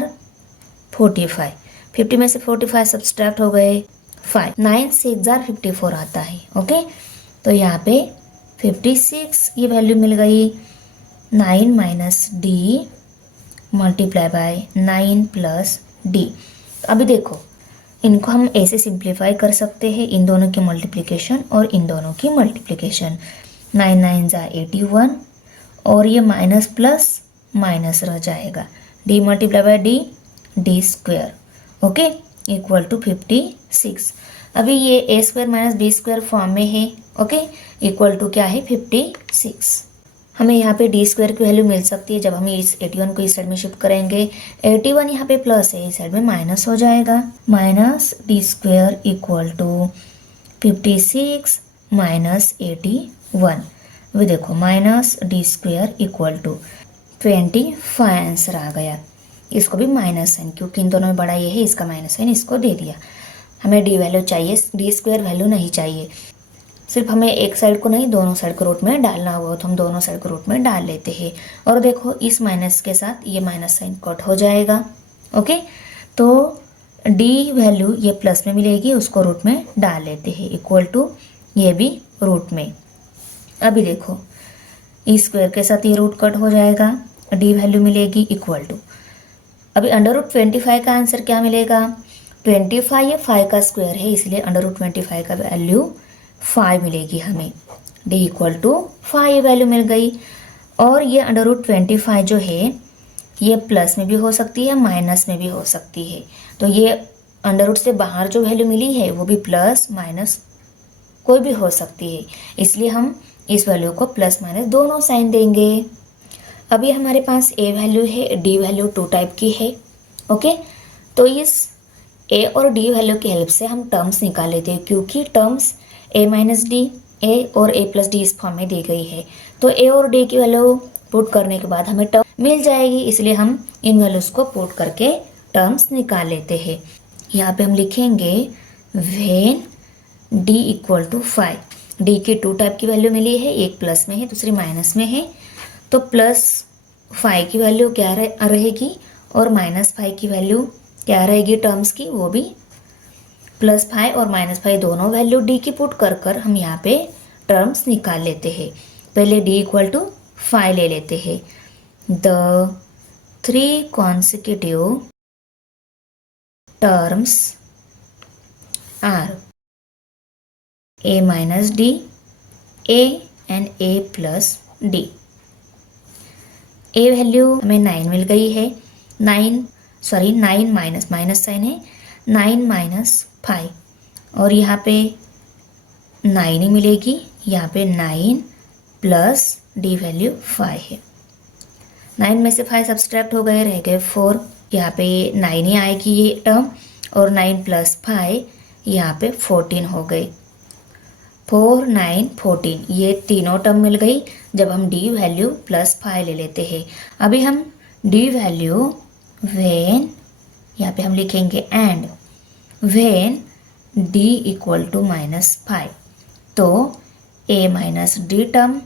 45, 50 में से 45 सब्सट्रैक्ट हो गए 5, 9 6 ज़ा 54 आता है। ओके, तो यहाँ पे 56 ये वैल्यू मिल गई। 9 minus D multiply by 9 plus D. अभी देखो, इनको हम ऐसे सिंप्लीफाई कर सकते हैं, इन दोनों की मल्टीप्लिकेशन और इन दोनों की मल्टीप्लिकेशन। 9 9 ज़ा 81 और ये माइनस प्लस माइनस रह जाएगा। D multiply by d square, okay, equal to 56। अभी ये a square minus b square form में है। ओके, इक्वल टू क्या है, 56। हमें यहाँ पे डी स्क्वायर की वैल्यू मिल सकती है जब हम इस 81 को इस साइड में शिफ्ट करेंगे। 81 यहाँ पे प्लस है, इस साइड में माइनस हो जाएगा। Minus d square equal to 56 minus 81। अभी देखो minus d square equal to 25 answer आ गया। इसको भी माइनस साइन, क्योंकि इन दोनों में बड़ा ये है, इसका माइनस साइन इसको दे दिया। हमें डी वैल्यू चाहिए, डी स्क्वायर वैल्यू नहीं चाहिए। सिर्फ हमें एक साइड को नहीं, दोनों साइड को रूट में डालना होगा, तो हम दोनों साइड को रूट में डाल लेते हैं। और देखो इस माइनस के साथ ये माइनस साइन कट हो जाएगा। ओके, तो डी वैल्यू ये प्लस में मिलेगी, उसको रूट में डाल लेते हैं, इक्वल टू ये भी रूट में। अभी देखो इस स्क्वायर के साथ ये रूट कट हो जाएगा, डी वैल्यू मिलेगी इक्वल टू, अभी अंडर रूट 25 का आंसर क्या मिलेगा? 25 ये 5 का स्क्वायर है, इसलिए अंडर रूट 25 का वैल्यू 5 मिलेगी हमें। डी इक्वल टू 5 वैल्यू मिल गई। और ये अंडर रूट 25 जो है ये प्लस में भी हो सकती है, माइनस में भी हो सकती है। तो ये अंडर रूट से बाहर जो वैल्यू मिली है वो भी प्लस माइनस कोई भी हो सकती है, इसलिए हम इस वैल्यू को प्लस माइनस दोनों साइन देंगे। अभी हमारे पास ए वैल्यू है, डी वैल्यू 2 टाइप की है। ओके, तो इस ए और डी वैल्यू की हेल्प से हम टर्म्स निकाल लेते हैं, क्योंकि टर्म्स ए माइनस डी, ए और ए प्लस डी इस फॉर्म में दी गई है। तो ए और डी की वैल्यू पुट करने के बाद हमें टर्म मिल जाएगी, इसलिए हम इन वैल्यूज को पुट करके टर्म्स निकाल लेते हैं। यहाँ पे हम लिखेंगे when D equal to 5। D की 2 टाइप की वैल्यू मिली है, एक प्लस में है, दूसरी माइनस में है। तो प्लस 5 की वैल्यू क्या रहेगी और माइनस 5 की वैल्यू क्या रहेगी टर्म्स की, वो भी प्लस 5 और माइनस 5 दोनों वैल्यू डी की पुट कर हम यहाँ पे टर्म्स निकाल लेते हैं। पहले डी इक्वल टू 5 ले लेते हैं। The 3 consecutive terms are a minus d, a and a plus d। A value हमें 9 मिल गई है। 9 माइनस साइन है, 9 माइनस 5, और यहाँ पे 9 ही मिलेगी। यहाँ पे 9 प्लस डी वैल्यू 5 है। 9 में से 5 सब्सट्रैक्ट हो गए, रह गए 4। यहाँ पे 9 ही आएगी ये टर्म, और 9 प्लस 5 यहाँ पे 14 हो गई। 4, 9, 14 ये तीनों टर्म मिल गई जब हम डी वैल्यू प्लस 5 ले लेते हैं। अभी हम डी वैल्यू व्हेन, यहाँ पे हम लिखेंगे and, when D equal to minus 5, तो a minus d term,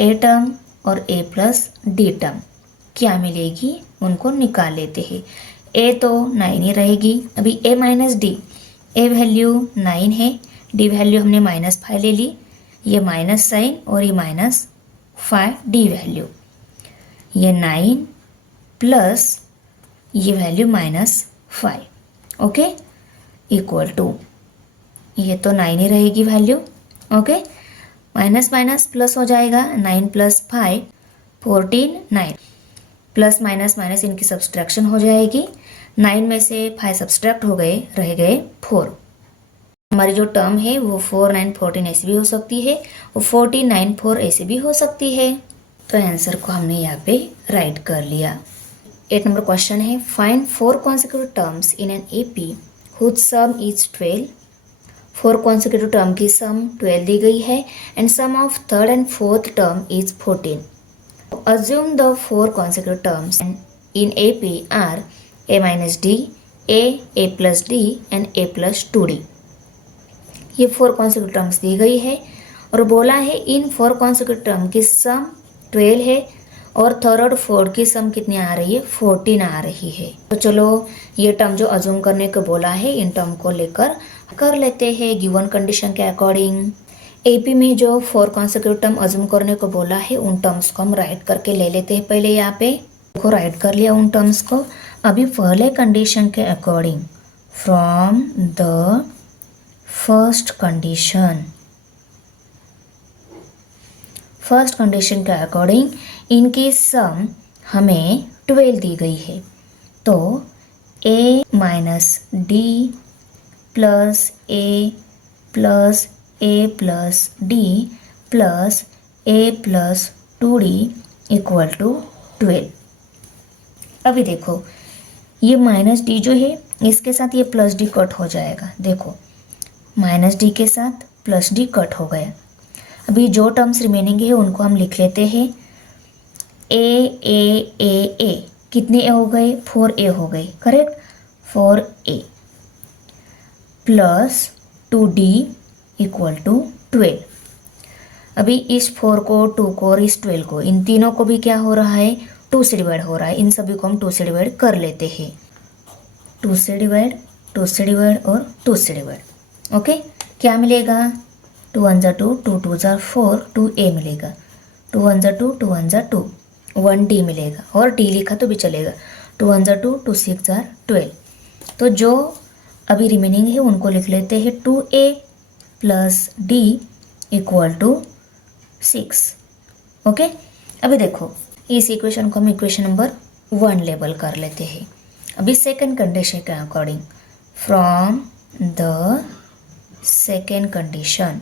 a term और ए प्लस डी टर्म क्या मिलेगी उनको निकाल लेते हैं। ए तो 9 ही रहेगी। अभी ए माइनस डी, ए वैल्यू 9 है, डी वैल्यू हमने माइनस 5 ले ली, ये माइनस साइन और ये माइनस 5 डी वैल्यू, ये 9 प्लस ये value minus 5। Okay, equal to, ये तो 9 ही रहेगी value. Okay, minus minus plus हो जाएगा, 9 प्लस 5 14, 9 प्लस माइनस माइनस इनकी सब्सट्रैक्शन हो जाएगी। 9 में से 5 सब्सट्रैक्ट हो गए, रह गए 4। हमारी जो टर्म है वो 4, 9, 14 ऐसी भी हो सकती है, वो 14, 9, 4 ऐसी भी हो सकती है। तो आंसर को हमने यहाँ पे राइट कर लिया। 8 नंबर क्वेश्चन है, find 4 consecutive terms in an AP whose sum is 12। 4 consecutive term की सम 12 दी गई है, and sum of third and fourth term is 14। Assume the 4 consecutive terms in AP are a minus d, a plus d and a plus 2d। ये 4 consecutive terms दी गई है और बोला है इन 4 consecutive term की सम 12 है और थर्ड और फोर्थ की सम कितनी आ रही है, 14 आ रही है। तो चलो ये टर्म जो अज्यूम करने को बोला है इन टर्म को लेकर कर लेते हैं गिवन कंडीशन के अकॉर्डिंग। एपी में जो 4 consecutive टर्म अज्यूम करने को बोला है उन टर्म्स को हम राइट करके ले लेते हैं। पहले यहाँ पे देखो राइट कर लिया उन टर्म्स को। अभी पहले कंडीशन के according, from the first condition के अकॉर्डिंग इनकी सम हमें 12 दी गई है। तो a minus D plus a plus a plus d plus a plus 2d equal to 12। अभी देखो ये माइनस डी जो है इसके साथ ये प्लस डी कट हो जाएगा। देखो माइनस डी के साथ प्लस डी कट हो गया। अभी जो टर्म्स रिमेनिंग है उनको हम लिख लेते हैं। ए कितने ए हो गए? 4a हो गए, correct. 4a plus 2d equal to 12। अभी इस 4 को, 2 को और इस 12 को, इन तीनों को भी क्या हो रहा है? 2 से डिवाइड हो रहा है। इन सभी को हम 2 से डिवाइड कर लेते हैं। 2 से डिवाइड, 2 से डिवाइड और 2 से डिवाइड। ओके, क्या मिलेगा? 2 1 जा 2, 2 2 जा 4, 2a मिलेगा। 2 1 जा 2, 2 1 जा 2, 1d मिलेगा। और d लिखा तो भी चलेगा। 2 1 जा 2, 2 6 जा 12। तो जो अभी रिमेनिंग है उनको लिख लेते हैं। 2a plus d equal to 6। Okay, अभी देखो इस इक्वेशन को हम इक्वेशन नंबर 1 लेबल कर लेते हैं। अभी सेकेंड कंडीशन के according, from the second condition,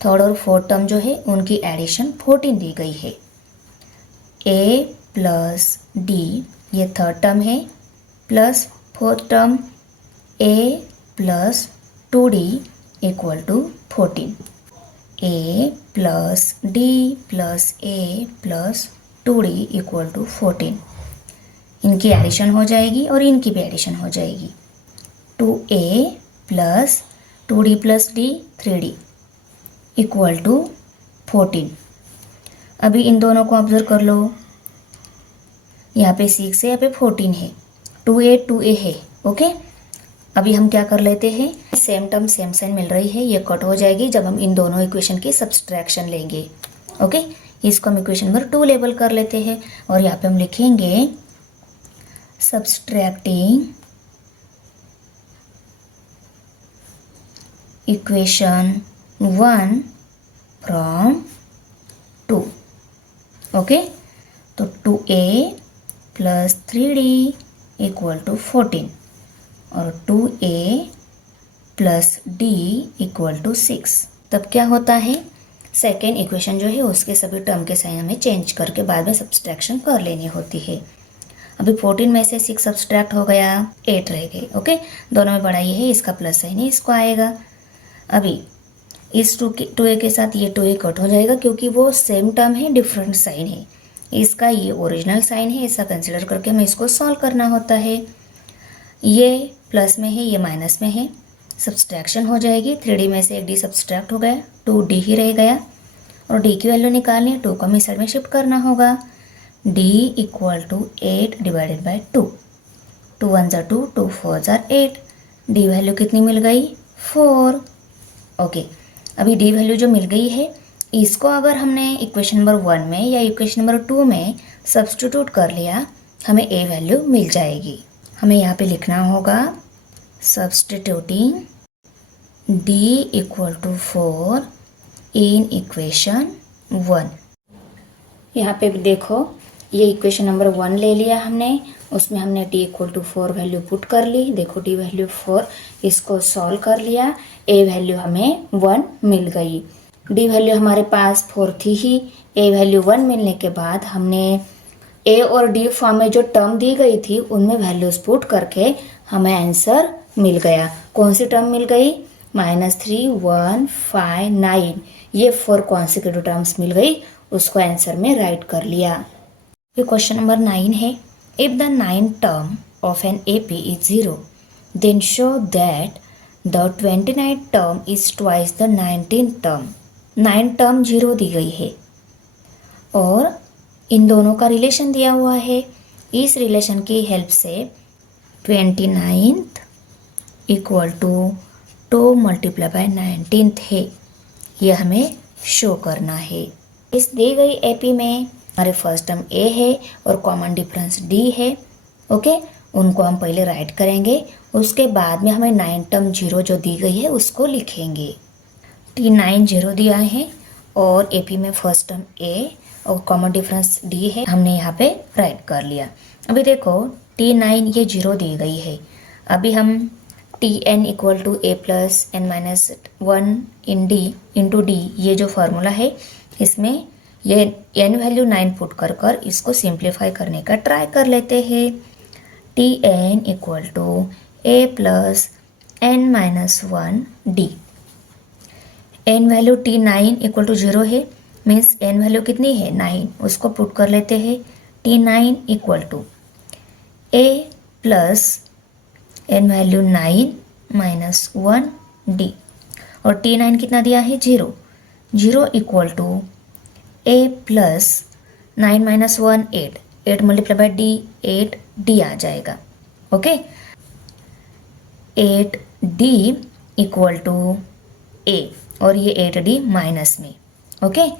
third और फोर्थ टर्म जो है उनकी एडिशन 14 दी गई है। a प्लस डी ये थर्ड टर्म है, plus fourth term a plus 2d equal to 14। a plus D plus a plus 2d equal to 14। इनकी एडिशन हो जाएगी और इनकी भी एडिशन हो जाएगी। 2a plus 2d plus d 3d equal to 14। अभी इन दोनों को ऑब्जर्व कर लो, यहाँ पे 6 है, यहाँ पे 14 है। 2a है। ओके, अभी हम क्या कर लेते हैं, सेम टर्म सेम साइन मिल रही है, ये कट हो जाएगी जब हम इन दोनों इक्वेशन की सब्सट्रैक्शन लेंगे। ओके, इसको हम इक्वेशन नंबर 2 लेबल कर लेते हैं और यहाँ पे हम लिखेंगे सब्सट्रैक्टिंग इक्वेशन 1 फ्रॉम 2। ओके, तो 2a plus 3d equal to 14 और 2a plus d equal to 6। तब क्या होता है, सेकेंड इक्वेशन जो है उसके सभी टर्म के साइन हमें चेंज करके बाद में सब्सट्रैक्शन कर लेनी होती है। अभी 14 में से 6 सब्सट्रैक्ट हो गया, 8 रह गए। ओके, दोनों में बड़ा ये है, इसका प्लस साइन है, इसको आएगा। अभी इस 2a के साथ ये 2a कट हो जाएगा क्योंकि वो सेम टर्म है, डिफरेंट साइन है। इसका ये ओरिजिनल साइन है, ऐसा कंसिडर करके हमें इसको सॉल्व करना होता है। ये प्लस में है, ये माइनस में है, सब्सट्रैक्शन हो जाएगी। 3d में से एक d सब्सट्रैक्ट हो गया, 2d ही रह गया और d की वैल्यू निकालनी है, 2 को हमें साइड में शिफ्ट करना होगा। d equal to 8 divided by 2। 2 1 जा 2, 2 4 जा 8। d वैल्यू कितनी मिल गई? 4। ओके, अभी d वैल्यू जो मिल गई है इसको अगर हमने इक्वेशन नंबर 1 में या इक्वेशन नंबर 2 में सब्स्टिट्यूट कर लिया, हमें a वैल्यू मिल जाएगी। हमें यहाँ पे लिखना होगा substituting d equal to 4 in equation 1। यहाँ पे भी देखो, ये इक्वेशन नंबर 1 ले लिया हमने, उसमें हमने d equal to 4 value put कर ली। देखो d वैल्यू 4, इसको सॉल्व कर लिया, a वैल्यू हमें 1 मिल गई। d वैल्यू हमारे पास 4 थी ही, a वैल्यू 1 मिलने के बाद हमने a और d फॉर्म में जो टर्म दी गई थी उनमें वैल्यूज पुट करके हमें आंसर मिल गया। कौन सी टर्म मिल गई? -3 1 5 9, ये 4 कॉन्सिक्यूटिव टर्म्स मिल गई, उसको आंसर में राइट कर लिया। ये क्वेश्चन नंबर 9 है। If the 9th term of an AP is 0, then show that the 29th term is twice the 19th term. 9 term 0 दी गई है और इन दोनों का रिलेशन दिया हुआ है। इस रिलेशन की हेल्प से 29th equal to 2 multiply bye 19th है, ये हमें शो करना है। इस दी गई AP में हमारे फर्स्ट टर्म a है और कॉमन डिफरेंस d है। ओके, उनको हम पहले राइट करेंगे, उसके बाद में हमें 9 टर्म 0 जो दी गई है उसको लिखेंगे। T9 0 दिया है और AP में फर्स्ट टर्म a और कॉमन डिफरेंस d है, हमने यहाँ पे राइट कर लिया। अभी देखो T9 ये 0 दी गई है, अभी हम T N equal to A plus N minus one in D into D, ये जो फार्मूला है इसमें ये एन वैल्यू 9 पुट कर इसको सिंप्लीफाई करने का ट्राई कर लेते हैं। T N equal to A plus N minus one D. N value T 9 equal to 0 है, मीन्स एन वैल्यू कितनी है 9, उसको पुट कर लेते हैं। T 9 equal to A plus N value 9 minus one d, और टी 9 कितना दिया है 0, 0 equal to A plus 9 minus one 8, 8 multiply by d 8 d आ जाएगा। Okay, 8 d equal to a, और ये 8 डी माइनस में। ओके,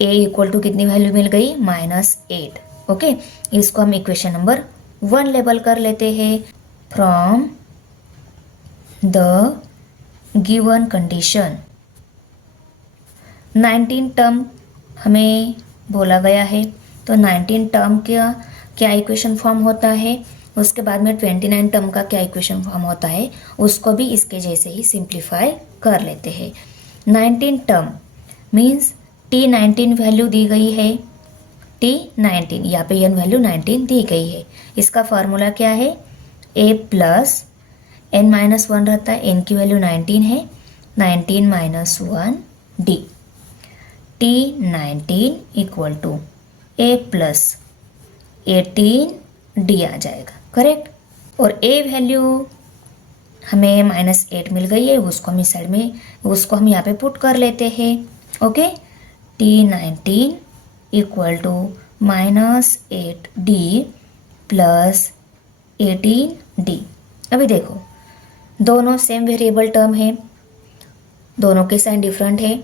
ए इक्वल टू कितनी वैल्यू मिल गई -8। ओके, इसको हम इक्वेशन नंबर 1 लेबल कर लेते हैं। From the given condition 19 term हमें बोला गया है, तो 19 टर्म का क्या इक्वेशन फॉर्म होता है, उसके बाद में 29 टर्म का क्या इक्वेशन फॉर्म होता है, उसको भी इसके जैसे ही सिंप्लीफाई कर लेते हैं। 19 टर्म मीन्स टी 19 वैल्यू दी गई है, टी 19 यहाँ पे एन वैल्यू 19 दी गई है। इसका फार्मूला क्या है, A plus N minus one रहता है, एन की वैल्यू 19 है, 19 minus one D. T 19 equal to A plus 18 D आ जाएगा, करेक्ट। और ए वैल्यू हमें -8 मिल गई है, उसको हम इस साइड में, उसको हम यहाँ पे पुट कर लेते हैं। Okay, T 19 equal to -8 D plus 18 D. अभी देखो दोनों सेम वेरिएबल टर्म है, दोनों के साइन डिफरेंट है,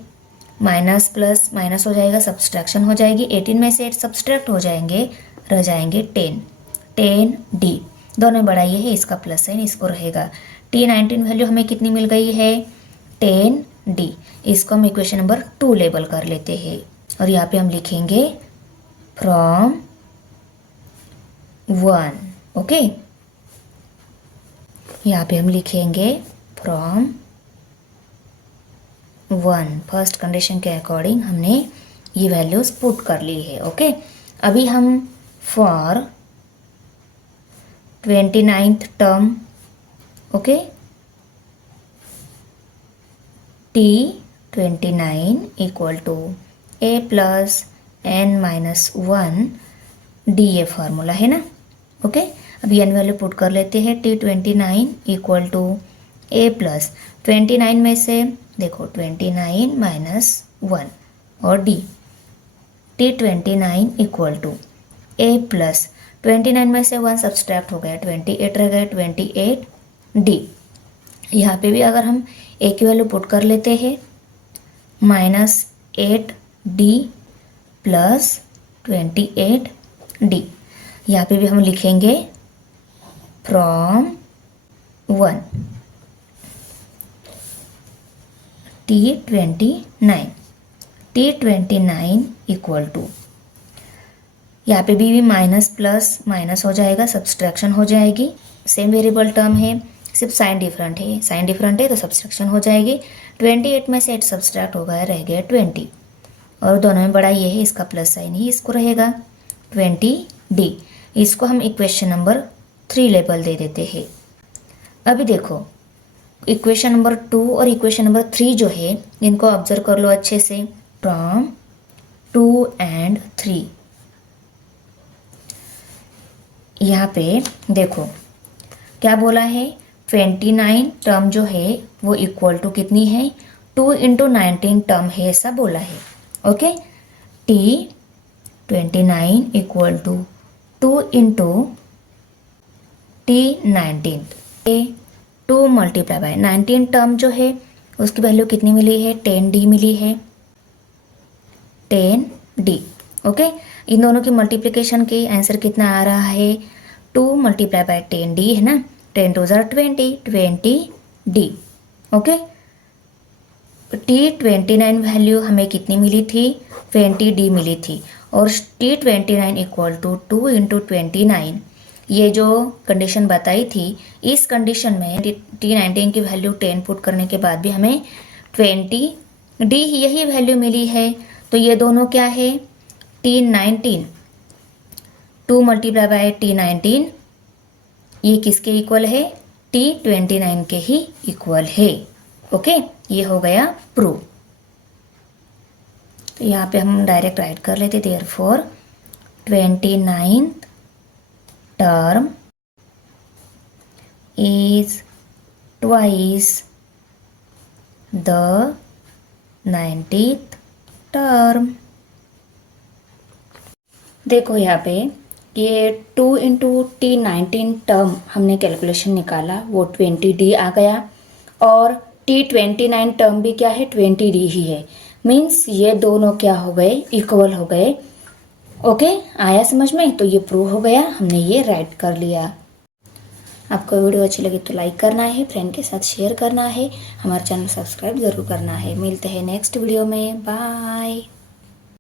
माइनस प्लस माइनस हो जाएगा, सब्सट्रैक्शन हो जाएगी, 18 में से 8 सब्सट्रैक्ट हो जाएंगे, रह जाएंगे 10 डी। दोनों बड़ा ये है, इसका प्लस साइन इसको रहेगा। टी 19 वैल्यू हमें कितनी मिल गई है 10 डी। इसको हम इक्वेशन नंबर 2 लेबल कर लेते हैं, और यहाँ पे हम लिखेंगे फ्रॉम 1। ओके, यहाँ पे हम लिखेंगे फ्रॉम 1, फर्स्ट कंडीशन के अकॉर्डिंग हमने ये वैल्यूज पुट कर ली है। ओके, अभी हम for 29th term, okay, T 29 equal to A plus N minus one D, ये फार्मूला है ना। ओके, अभी एन वैल्यू पुट कर लेते हैं। T 29 equal to A plus 29 में से देखो 29 माइनस वन और D, T 29 equal to A plus 29 में से 1 सब्सट्रैक्ट हो गया, 28 रह गया, 28 डी। यहाँ पे भी अगर हम ए की वैल्यू पुट कर लेते हैं, -8 डी प्लस 28 डी। यहाँ पे भी हम लिखेंगे फ्रॉम 1 टी 29 इक्वल टू, यहाँ पे भी माइनस प्लस माइनस हो जाएगा, सब्सट्रैक्शन हो जाएगी, सेम वेरिएबल टर्म है, सिर्फ साइन डिफरेंट है, साइन डिफरेंट है तो सब्सट्रैक्शन हो जाएगी। 28 में से 8 सब्सट्रैक्ट हो गया, रह गया 20, और दोनों में बड़ा ये है, इसका प्लस साइन ही इसको रहेगा 20 डी। इसको हम इक्वेशन नंबर 3 लेबल दे देते हैं। अभी देखो इक्वेशन नंबर 2 और इक्वेशन नंबर 3 जो है, इनको ऑब्जर्व कर लो अच्छे से। फ्रॉम 2 and 3, यहाँ पे देखो क्या बोला है, 29 टर्म जो है वो इक्वल टू कितनी है 2 × 19 टर्म है, ऐसा बोला है। Okay, T 29 equal to 2 × T 19, 2 multiply by 19 term जो है उसकी वैल्यू कितनी मिली है 10 डी मिली है, 10 डी। ओके, इन दोनों की मल्टीप्लिकेशन के आंसर कितना आ रहा है 2 मल्टीप्लाई बाय 10 डी है ना, 10 2 ज़ार 20 डी। ओके, टी 29 वैल्यू हमें कितनी मिली थी 20 डी मिली थी, और टी 29 इक्वल टू 2 × 29, ये जो कंडीशन बताई थी, इस कंडीशन में T19 की वैल्यू 10 पुट करने के बाद भी हमें 20D यही वैल्यू मिली है। तो ये दोनों क्या है, T19 2 मल्टीप्लाई बाय T19 ये किसके इक्वल है, T29 के ही इक्वल है। ओके, ये हो गया प्रूव। तो यहाँ पे हम डायरेक्ट राइट कर लेते, therefore 29th term is twice the 90th term. देखो यहाँ पे ये 2 इंटू T19 टर्म हमने कैलकुलेशन निकाला, वो 20D आ गया, और T29 टर्म भी क्या है, 20D ही है। मीन्स ये दोनों क्या हो गए, इक्वल हो गए। ओके, आया समझ में? तो ये प्रूव हो गया, हमने ये राइट कर लिया। आपको वीडियो अच्छी लगी तो लाइक करना है, फ्रेंड के साथ शेयर करना है, हमारे चैनल सब्सक्राइब जरूर करना है। मिलते हैं नेक्स्ट वीडियो में, बाय।